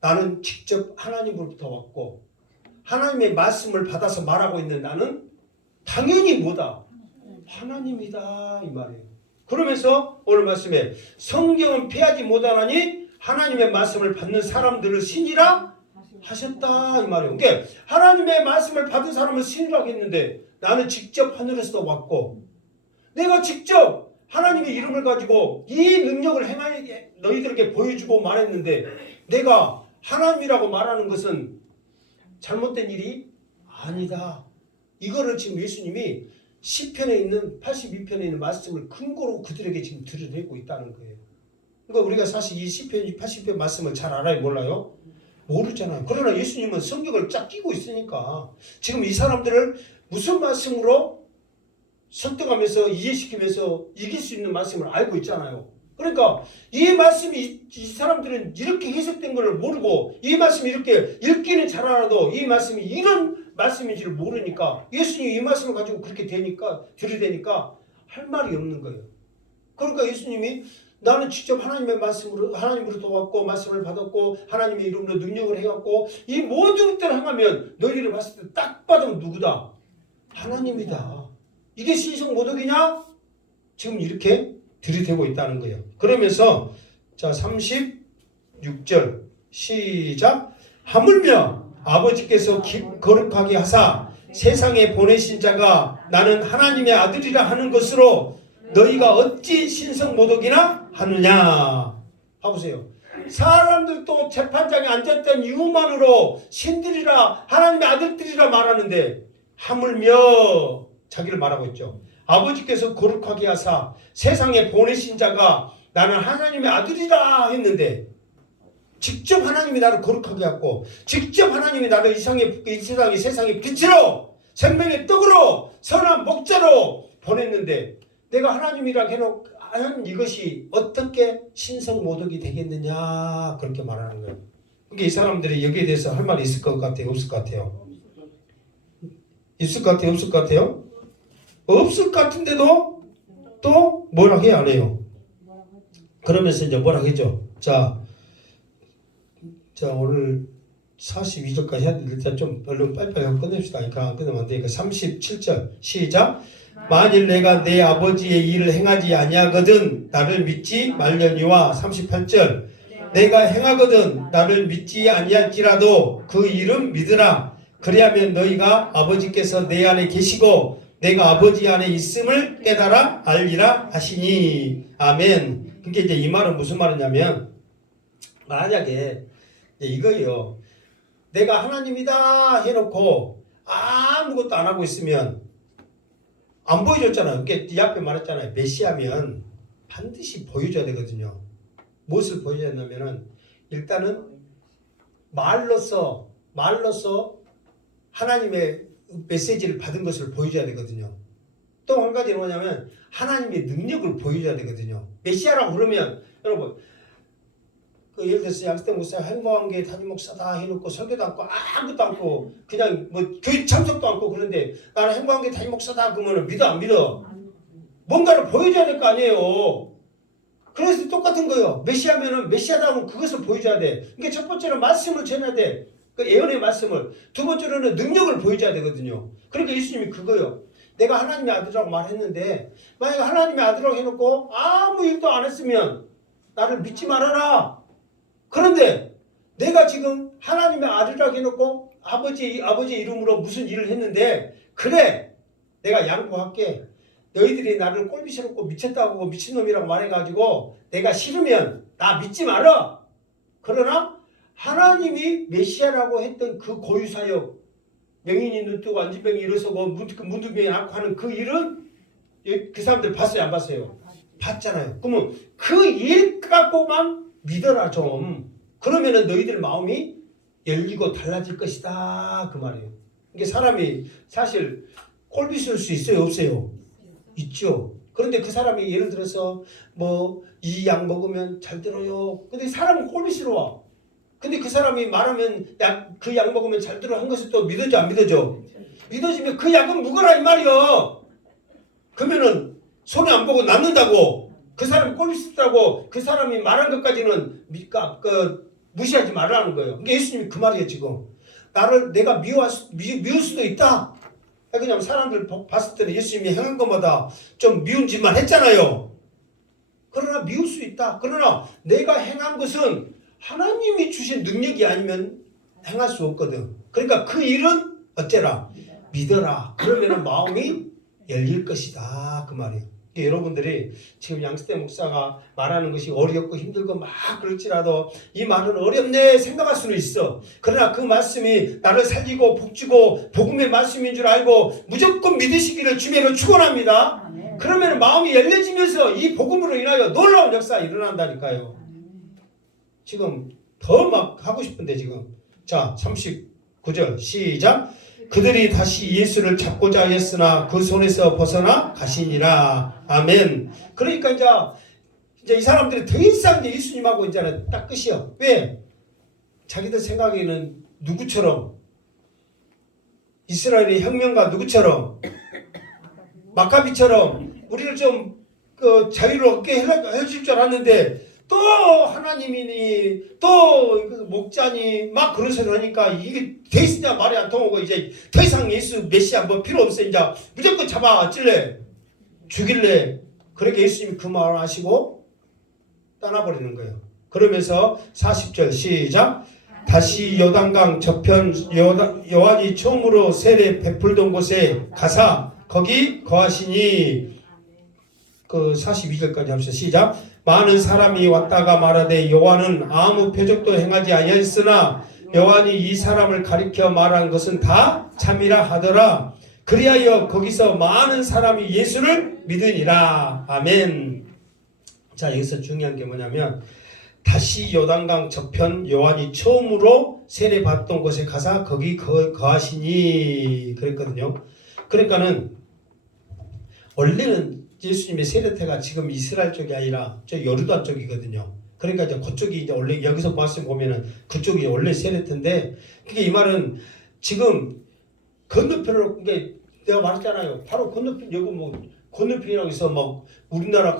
나는 직접 하나님으로부터 왔고 하나님의 말씀을 받아서 말하고 있는 나는 당연히 뭐다? 하나님이다 이 말이에요. 그러면서 오늘 말씀에 성경은 피하지 못하나니 하나님의 말씀을 받는 사람들을 신이라 하셨다 이 말이에요. 그러니까 하나님의 말씀을 받은 사람을 신이라고 했는데 나는 직접 하늘에서 왔고 내가 직접 하나님의 이름을 가지고 이 능력을 행하게 너희들에게 보여주고 말했는데 내가 하나님이라고 말하는 것은 잘못된 일이 아니다. 이거를 지금 예수님이 시편에 있는 82편에 있는 말씀을 근거로 그들에게 지금 드러내고 있다는 거예요. 그러니까 우리가 사실 이 시편 80편 말씀을 잘 알아요? 몰라요? 모르잖아요. 그러나 예수님은 성경을 쫙 끼고 있으니까 지금 이 사람들을 무슨 말씀으로 설득하면서 이해시키면서 이길 수 있는 말씀을 알고 있잖아요. 그러니까 이 말씀이 이 사람들은 이렇게 해석된 걸 모르고 이 말씀이 이렇게 읽기는 잘 알아도 이 말씀이 이런 말씀인지를 모르니까 예수님이 이 말씀을 가지고 그렇게 들이대니까 할 말이 없는 거예요. 그러니까 예수님이 나는 직접 하나님의 말씀으로 하나님으로부터 왔고 말씀을 받았고 하나님의 이름으로 능력을 해갖고 이 모든 것들을 행하면 너희들이 봤을 때 딱 봐도 누구다? 하나님이다. 이게 신성 모독이냐? 지금 이렇게 들이대고 있다는 거예요. 그러면서 자 36절 시작. 하물며 아버지께서 거룩하게 하사 세상에 보내신 자가 나는 하나님의 아들이라 하는 것으로 너희가 어찌 신성 모독이나 하느냐. 봐보세요. 사람들도 재판장에 앉았던 이유만으로 신들이라 하나님의 아들들이라 말하는데 하물며 자기를 말하고 있죠. 아버지께서 거룩하게 하사 세상에 보내신 자가 나는 하나님의 아들이라 했는데 직접 하나님이 나를 거룩하게 했고 직접 하나님이 나를 이 세상의 빛으로 생명의 떡으로 선한 목자로 보냈는데 내가 하나님이라 해놓고 하는 이것이 어떻게 신성 모독이 되겠느냐 그렇게 말하는 거예요. 그러니까 이 사람들이 여기에 대해서 할 말이 있을 것 같아요? 없을 것 같아요? 있을 것 같아요? 없을 것 같아요? 없을 것 같은데도 또 뭐라고 해 안 해요? 그러면서 이제 뭐라 하죠? 자 오늘 42절까지 해야 될 때 좀 얼른 빨리빨리 하고 끝냅시다. 그러니까 안 끝내면 안 되니까 37절 시작. 만일 내가 내 아버지의 일을 행하지 아니하거든 나를 믿지 말려니와 38절 내가 행하거든 나를 믿지 아니할지라도 그 일은 믿으라. 그리하면 너희가 아버지께서 내 안에 계시고 내가 아버지 안에 있음을 깨달아 알리라 하시니. 아멘. 그게 이제 이 말은 무슨 말이냐면 만약에 이거예요. 내가 하나님이다 해놓고 아무것도 안 하고 있으면 안 보여줬잖아요. 그게 이 앞에 말했잖아요. 메시아면 반드시 보여줘야 되거든요. 무엇을 보여줘야 되냐면은 일단은 말로써 하나님의 메시지를 받은 것을 보여줘야 되거든요. 또 한 가지는 뭐냐면 하나님의 능력을 보여줘야 되거든요. 메시아라고 그러면 여러분 그 예를 들어서 양스태 목사 행복한게 담임 목사다 해놓고 설교도 않고 아무것도 않고 그냥 뭐 교회 참석도 않고 그런데 나는 행복한게 담임 목사다 그러면 믿어 안 믿어? 뭔가를 보여줘야 될 거 아니에요. 그래서 똑같은 거예요. 메시아면은 메시아다면 그것을 보여줘야 돼. 그러니까 첫 번째는 말씀을 전해야 돼. 그 예언의 말씀을. 두 번째로는 능력을 보여줘야 되거든요. 그러니까 예수님이 그거요. 내가 하나님의 아들이라고 말했는데 만약에 하나님의 아들이라고 해놓고 아무 일도 안 했으면 나를 믿지 말아라. 그런데 내가 지금 하나님의 아들이라고 해놓고 아버지 이름으로 무슨 일을 했는데 그래 내가 양보할게. 너희들이 나를 꼴비셔놓고 미쳤다고 미친놈이라고 말해가지고 내가 싫으면 나 믿지 마라. 그러나 하나님이 메시아라고 했던 그 고유사역 명인이 눈뜨고 안진병이 일어서고 문둥병이 앓고 하는 그 일은 그 사람들 봤어요 안 봤어요? 봤잖아요. 그러면 그 일 갖고만 믿어라 좀. 그러면은 너희들 마음이 열리고 달라질 것이다 그 말이에요. 이게 사람이 사실 꼴비쓸 수 있어요 없어요? 있죠. 그런데 그 사람이 예를 들어서 뭐 이 약 먹으면 잘 들어요. 근데 사람은 꼴비스러워. 근데 그 사람이 말하면 그 약 먹으면 잘 들어 한 것을 또 믿어져 안 믿어져? 믿어지면 그 약은 묵어라 이 말이요. 그러면은 손에 안 보고 낫는다고. 그 사람이 꼴비스럽다고 그 사람이 말한 것까지는 무시하지 말라는 거예요. 그러니까 예수님이 그 말이에요 지금. 내가 미울 수도 있다. 그냥 사람들 봤을 때는 예수님이 행한 것마다 좀 미운 짓만 했잖아요. 그러나 미울 수 있다. 그러나 내가 행한 것은 하나님이 주신 능력이 아니면 행할 수 없거든. 그러니까 그 일은 어째라? 믿어라. 그러면 마음이 열릴 것이다. 그 말이에요. 여러분들이 지금 양스태 목사가 말하는 것이 어렵고 힘들고 막 그럴지라도 이 말은 어렵네 생각할 수는 있어. 그러나 그 말씀이 나를 살리고 복주고 복음의 말씀인 줄 알고 무조건 믿으시기를 주님으로 축원합니다. 그러면 마음이 열려지면서 이 복음으로 인하여 놀라운 역사가 일어난다니까요. 지금 더 막 하고 싶은데 지금 자 39절 시작. 그들이 다시 예수를 잡고자 하였으나 그 손에서 벗어나 가시니라. 아멘. 그러니까 이제 이 사람들이 더 이상 이제 예수님하고 이제는 딱 끝이야. 왜? 자기들 생각에는 누구처럼 이스라엘의 혁명가 누구처럼 마카비처럼 우리를 좀 그 자유를 얻게 해줄 줄 알았는데 또 하나님이니 또 목자니 막 그런 소리 하니까 이게 돼 있으냐 말이 안 통하고 이제 더 이상 예수 메시아 뭐 필요 없어. 이제 무조건 잡아 찔래 죽일래. 그렇게 예수님이 그 말을 하시고 떠나버리는 거예요. 그러면서 40절 시작. 다시 요단강 저편 요한이 처음으로 세례 베풀던 곳에 가사 거기 거하시니. 그 42절까지 합시다. 시작. 많은 사람이 왔다가 말하되 요한은 아무 표적도 행하지 아니하였으나 요한이 이 사람을 가리켜 말한 것은 다 참이라 하더라. 그리하여 거기서 많은 사람이 예수를 믿으니라. 아멘. 자 여기서 중요한 게 뭐냐면 다시 요단강 저편 요한이 처음으로 세례 받던 곳에 가서 거기 거하시니 그랬거든요. 그러니까는 원래는 예수님의 세례태가 지금 이스라엘 쪽이 아니라 저 요르단 쪽이거든요. 그러니까 이제 그쪽이 이제 원래 여기서 말씀 보면은 그쪽이 원래 세례태인데 그게 이 말은 지금 건너편으로 그게 내가 말했잖아요. 바로 건너편 여기 뭐 건너편이라고 해서 막 우리나라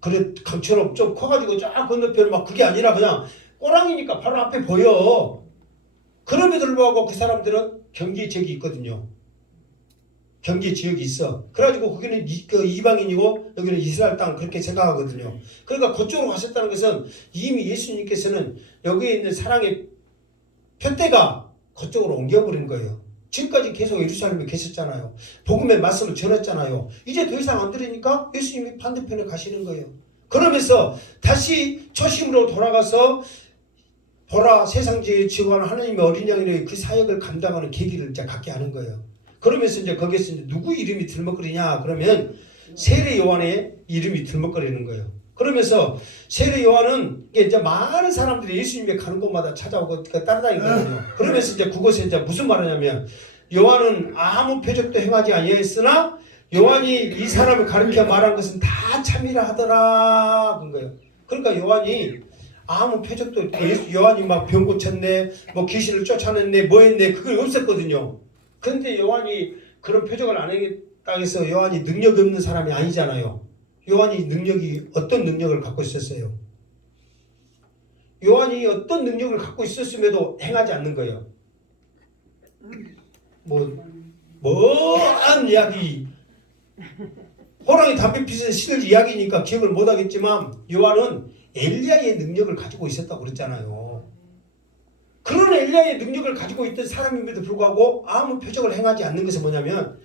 그래 강처럼 좀 커가지고 쫙 건너편은 막 그게 아니라 그냥 꼬랑이니까 바로 앞에 보여. 그럼에도 불구하고 그 사람들은 경계 지역이 있거든요. 경계 지역이 있어. 그래가지고 거기는 그 이방인이고 여기는 이스라엘 땅 그렇게 생각하거든요. 그러니까 그쪽으로 가셨다는 것은 이미 예수님께서는 여기에 있는 사랑의 표대가 그쪽으로 옮겨버린 거예요. 지금까지 계속 예루살렘에 계셨잖아요. 복음의 말씀을 전했잖아요. 이제 더 이상 안 들으니까 예수님이 반대편에 가시는 거예요. 그러면서 다시 초심으로 돌아가서 보라 세상지에 지고하는 하나님의 어린 양이라는 그 사역을 감당하는 계기를 이제 갖게 하는 거예요. 그러면서 이제 거기에서 이제 누구 이름이 들먹거리냐 그러면 세례 요한의 이름이 들먹거리는 거예요. 그러면서 세례 요한은 이제 많은 사람들이 예수님이 가는 곳마다 찾아오고 따라다니거든요. 그러면서 이제 그곳에 이제 무슨 말하냐면 요한은 아무 표적도 행하지 아니하였으나 요한이 이 사람을 가르쳐 말한 것은 다 참이라 하더라 그런 거예요. 그러니까 요한이 아무 표적도 요한이 막 병 고쳤네, 뭐 귀신을 쫓아냈네, 뭐 했네 그게 없었거든요. 그런데 요한이 그런 표적을 안 하겠다고 해서 요한이 능력이 없는 사람이 아니잖아요. 요한이 능력이 어떤 능력을 갖고 있었어요? 요한이 어떤 능력을 갖고 있었음에도 행하지 않는 거예요. 뭐한 이야기 호랑이 담배 피는 신을 이야기니까 기억을 못하겠지만 요한은 엘리야의 능력을 가지고 있었다고 그랬잖아요. 그런 엘리야의 능력을 가지고 있던 사람임에도 불구하고 아무 표적을 행하지 않는 것은 뭐냐면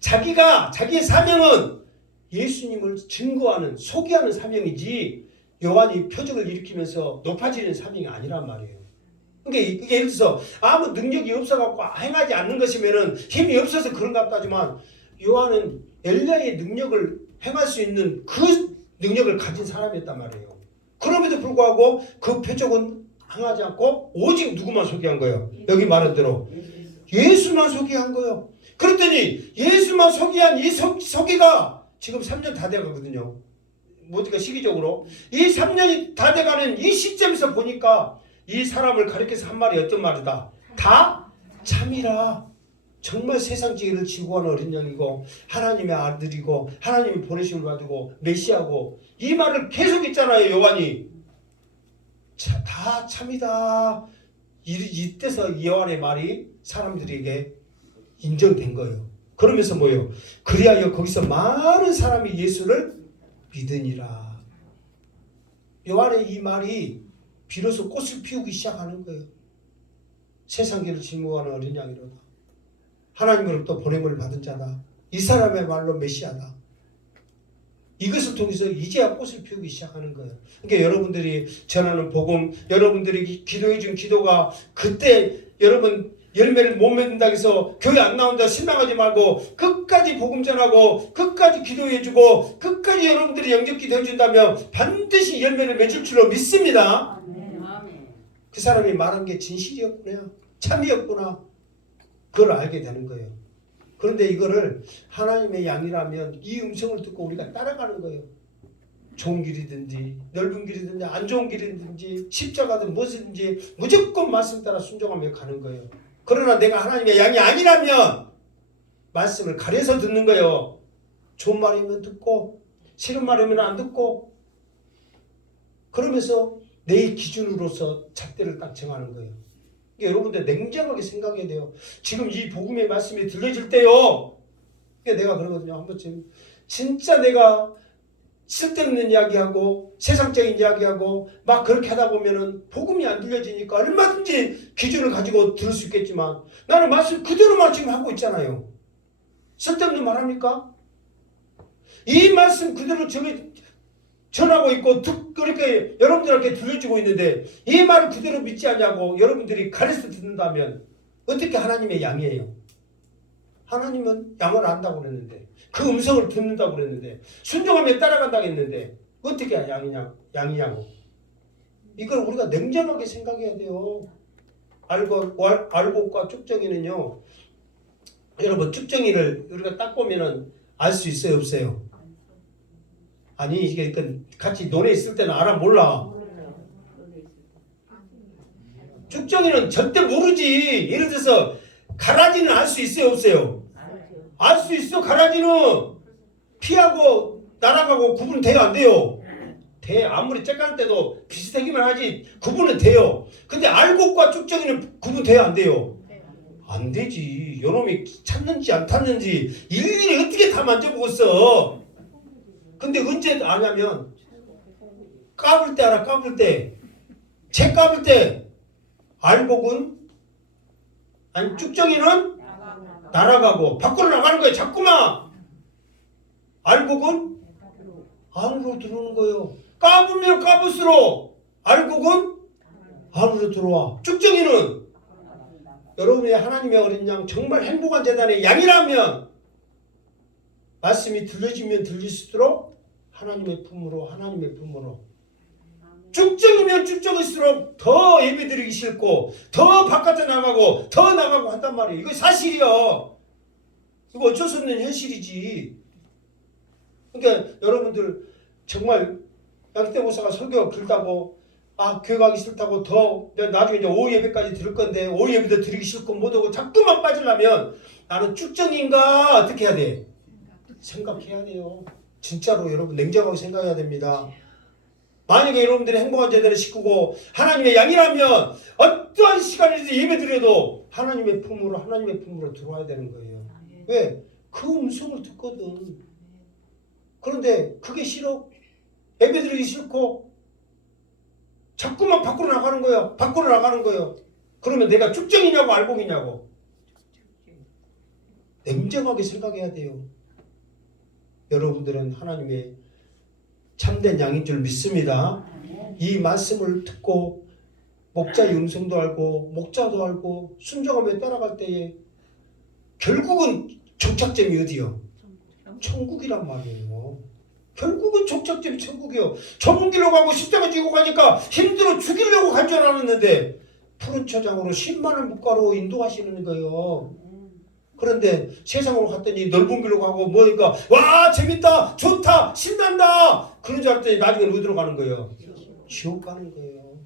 자기의 사명은 예수님을 증거하는 소개하는 사명이지 요한이 표적을 일으키면서 높아지는 사명이 아니란 말이에요. 그러니까 예를 들어서 아무 능력이 없어갖고 행하지 않는 것이면은 힘이 없어서 그런가 보다지만 요한은 엘리야의 능력을 행할 수 있는 그 능력을 가진 사람이었단 말이에요. 그럼에도 불구하고 그 표적은 행하지 않고 오직 누구만 소개한 거예요. 여기 말한 대로 예수만 소개한 거예요. 그랬더니 예수만 소개한 이 소개가 지금 3년 다 돼가거든요. 뭐니까 시기적으로 이 3년이 다 돼가는 이 시점에서 보니까 이 사람을 가리켜서 한 말이 어떤 말이다. 다 참이라. 정말 세상 지혜를 지구하는 어린 양이고 하나님의 아들이고 하나님이 보내심을 받고 메시아고 이 말을 계속 했잖아요. 요한이 다 참이다. 이때서 요한의 말이 사람들에게 인정된 거예요. 그러면서 뭐예요? 그리하여 거기서 많은 사람이 예수를 믿으니라. 요한의 이 말이 비로소 꽃을 피우기 시작하는 거예요. 세상 길을 질문하는 어린 양이로다. 하나님으로부터 보냄을 받은 자다. 이 사람의 말로 메시아다. 이것을 통해서 이제야 꽃을 피우기 시작하는 거예요. 그러니까 여러분들이 전하는 복음, 여러분들이 기도해 준 기도가 그때 여러분 열매를 못 맺는다고 해서 교회 안 나온다 실망하지 말고 끝까지 복음 전하고 끝까지 기도해 주고 끝까지 여러분들이 영접 기도해 준다면 반드시 열매를 맺을 줄로 믿습니다. 그 사람이 말한 게 진실이었구나. 참이었구나. 그걸 알게 되는 거예요. 그런데 이거를 하나님의 양이라면 이 음성을 듣고 우리가 따라가는 거예요. 좋은 길이든지 넓은 길이든지 안 좋은 길이든지 십자가든 무엇이든지 무조건 말씀 따라 순종하며 가는 거예요. 그러나 내가 하나님의 양이 아니라면 말씀을 가려서 듣는 거예요. 좋은 말이면 듣고 싫은 말이면 안 듣고 그러면서 내 기준으로서 잣대를 딱 정하는 거예요. 그러니까 여러분들 냉정하게 생각해야 돼요. 지금 이 복음의 말씀이 들려질 때요. 그러니까 내가 그러거든요. 한 번쯤 진짜 내가 쓸데없는 이야기하고 세상적인 이야기하고 막 그렇게 하다 보면은 복음이 안 들려지니까 얼마든지 기준을 가지고 들을 수 있겠지만 나는 말씀 그대로만 지금 하고 있잖아요. 쓸데없는 말 합니까? 이 말씀 그대로 전하고 있고 그렇게 여러분들한테 들려주고 있는데 이 말을 그대로 믿지 않냐고 여러분들이 가려서 듣는다면 어떻게 하나님의 양이에요? 하나님은 양을 안다고 그랬는데 그 음성을 듣는다고 그랬는데 순종하며 따라간다고 했는데 어떻게 양이냐고. 이걸 우리가 냉정하게 생각해야 돼요. 알곡과 쭉정이는요. 여러분 쭉정이를 우리가 딱 보면은 알 수 있어요 없어요? 아니 이게 같이 논에 있을 때는 알아 몰라? 쭉정이는 절대 모르지. 예를 들어서 가라지는 알 수 있어요 없어요? 알 수 있어. 가라지는 피하고 날아가고 구분돼야 안 돼요. 돼. 아무리 째깔 때도 비슷하기만 하지 구분은 돼요. 근데 알곡과 쭉정이는 구분돼야 안 돼요. 안 되지. 요놈이 찼는지 안 탔는지 일일이 어떻게 다 만져보겠어. 근데 언제 아냐면 까불 때 알아. 까불 때. 채 까불 때 알곡은 아니 쭉정이는 날아가고 밖으로 나가는 거예요. 자꾸만. 알곡은 안으로 들어오는 거예요. 까불면 까불수록 알곡은 안으로 들어와. 쭉정이는 여러분이 하나님의 어린 양 정말 행복한 재단의 양이라면 말씀이 들려지면 들릴수록 하나님의 품으로 쭉정이면 쭉정일수록 더 예배드리기 싫고 더 바깥에 나가고 더 나가고 한단 말이에요. 이거 사실이요. 이거 어쩔 수 없는 현실이지. 그러니까 여러분들 정말 양태 목사가 설교가 길다고 교회 가기 싫다고 더 나중에 이제 오후 예배까지 들을 건데 오후 예배도 드리기 싫고 못하고 자꾸만 빠지려면 나는 쭉정인가 어떻게 해야 돼? 생각해야 돼요. 진짜로 여러분 냉정하게 생각해야 됩니다. 만약에 여러분들이 행복한 제대로 식구고 하나님의 양이라면 어떠한 시간이든지 예배드려도 하나님의 품으로 들어와야 되는 거예요. 왜? 그 음성을 듣거든. 그런데 그게 싫어. 예배드리기 싫고 자꾸만 밖으로 나가는 거예요. 그러면 내가 쭉정이냐고 알곡이냐고. 냉정하게 생각해야 돼요. 여러분들은 하나님의 참된 양인 줄 믿습니다. 이 말씀을 듣고 목자의 음성도 알고 목자도 알고 순종하며 따라갈 때에 결국은 정착점이 어디요? 천국이란 말이에요. 결국은 정착점이 천국이요. 좁은 길로 가고 십자가 지고 가니까 힘들어 죽이려고 갈 줄 알았는데 푸른 초장으로 10만을 묵가로 인도하시는 거예요. 그런데 세상으로 갔더니 넓은 길로 가고 뭐니까 와 재밌다 좋다 신난다 그런 줄 알았더니 나중에 어디로 가는 거예요? 지옥 가는 거예요.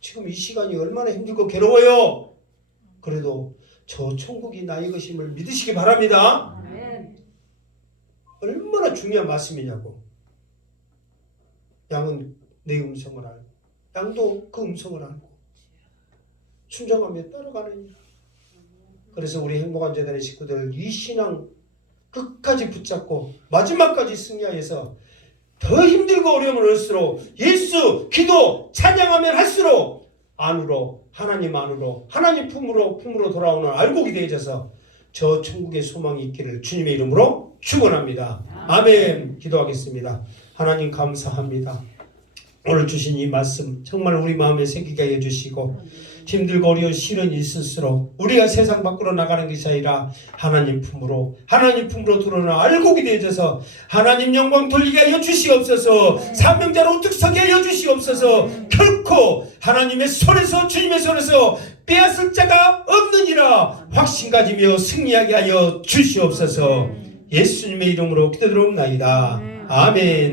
지금 이 시간이 얼마나 힘들고 괴로워요. 그래도 저 천국이 나의 것임을 믿으시기 바랍니다. 얼마나 중요한 말씀이냐고. 양은 내 음성을 알고 양도 그 음성을 알고 순종하며 따라가느냐. 그래서 우리 행복한 재단의 식구들 이 신앙 끝까지 붙잡고 마지막까지 승리하여서 더 힘들고 어려움을 올수록 예수 기도 찬양하면 할수록 안으로 하나님 품으로 돌아오는 알곡이 되어져서 저 천국의 소망이 있기를 주님의 이름으로 축원합니다. 아멘. 기도하겠습니다. 하나님 감사합니다. 오늘 주신 이 말씀 정말 우리 마음에 새기게 해주시고 힘들고 어려운 시련이 있을수록 우리가 세상 밖으로 나가는 것이 아니라 하나님 품으로 드러나 알곡이 되어져서 하나님 영광 돌리게 하여 주시옵소서. 사명자로 우뚝 서게 하여 주시옵소서. 결코 하나님의 손에서 주님의 손에서 빼앗을 자가 없느니라 확신 가지며 승리하게 하여 주시옵소서. 예수님의 이름으로 기도드리옵나이다. 아멘.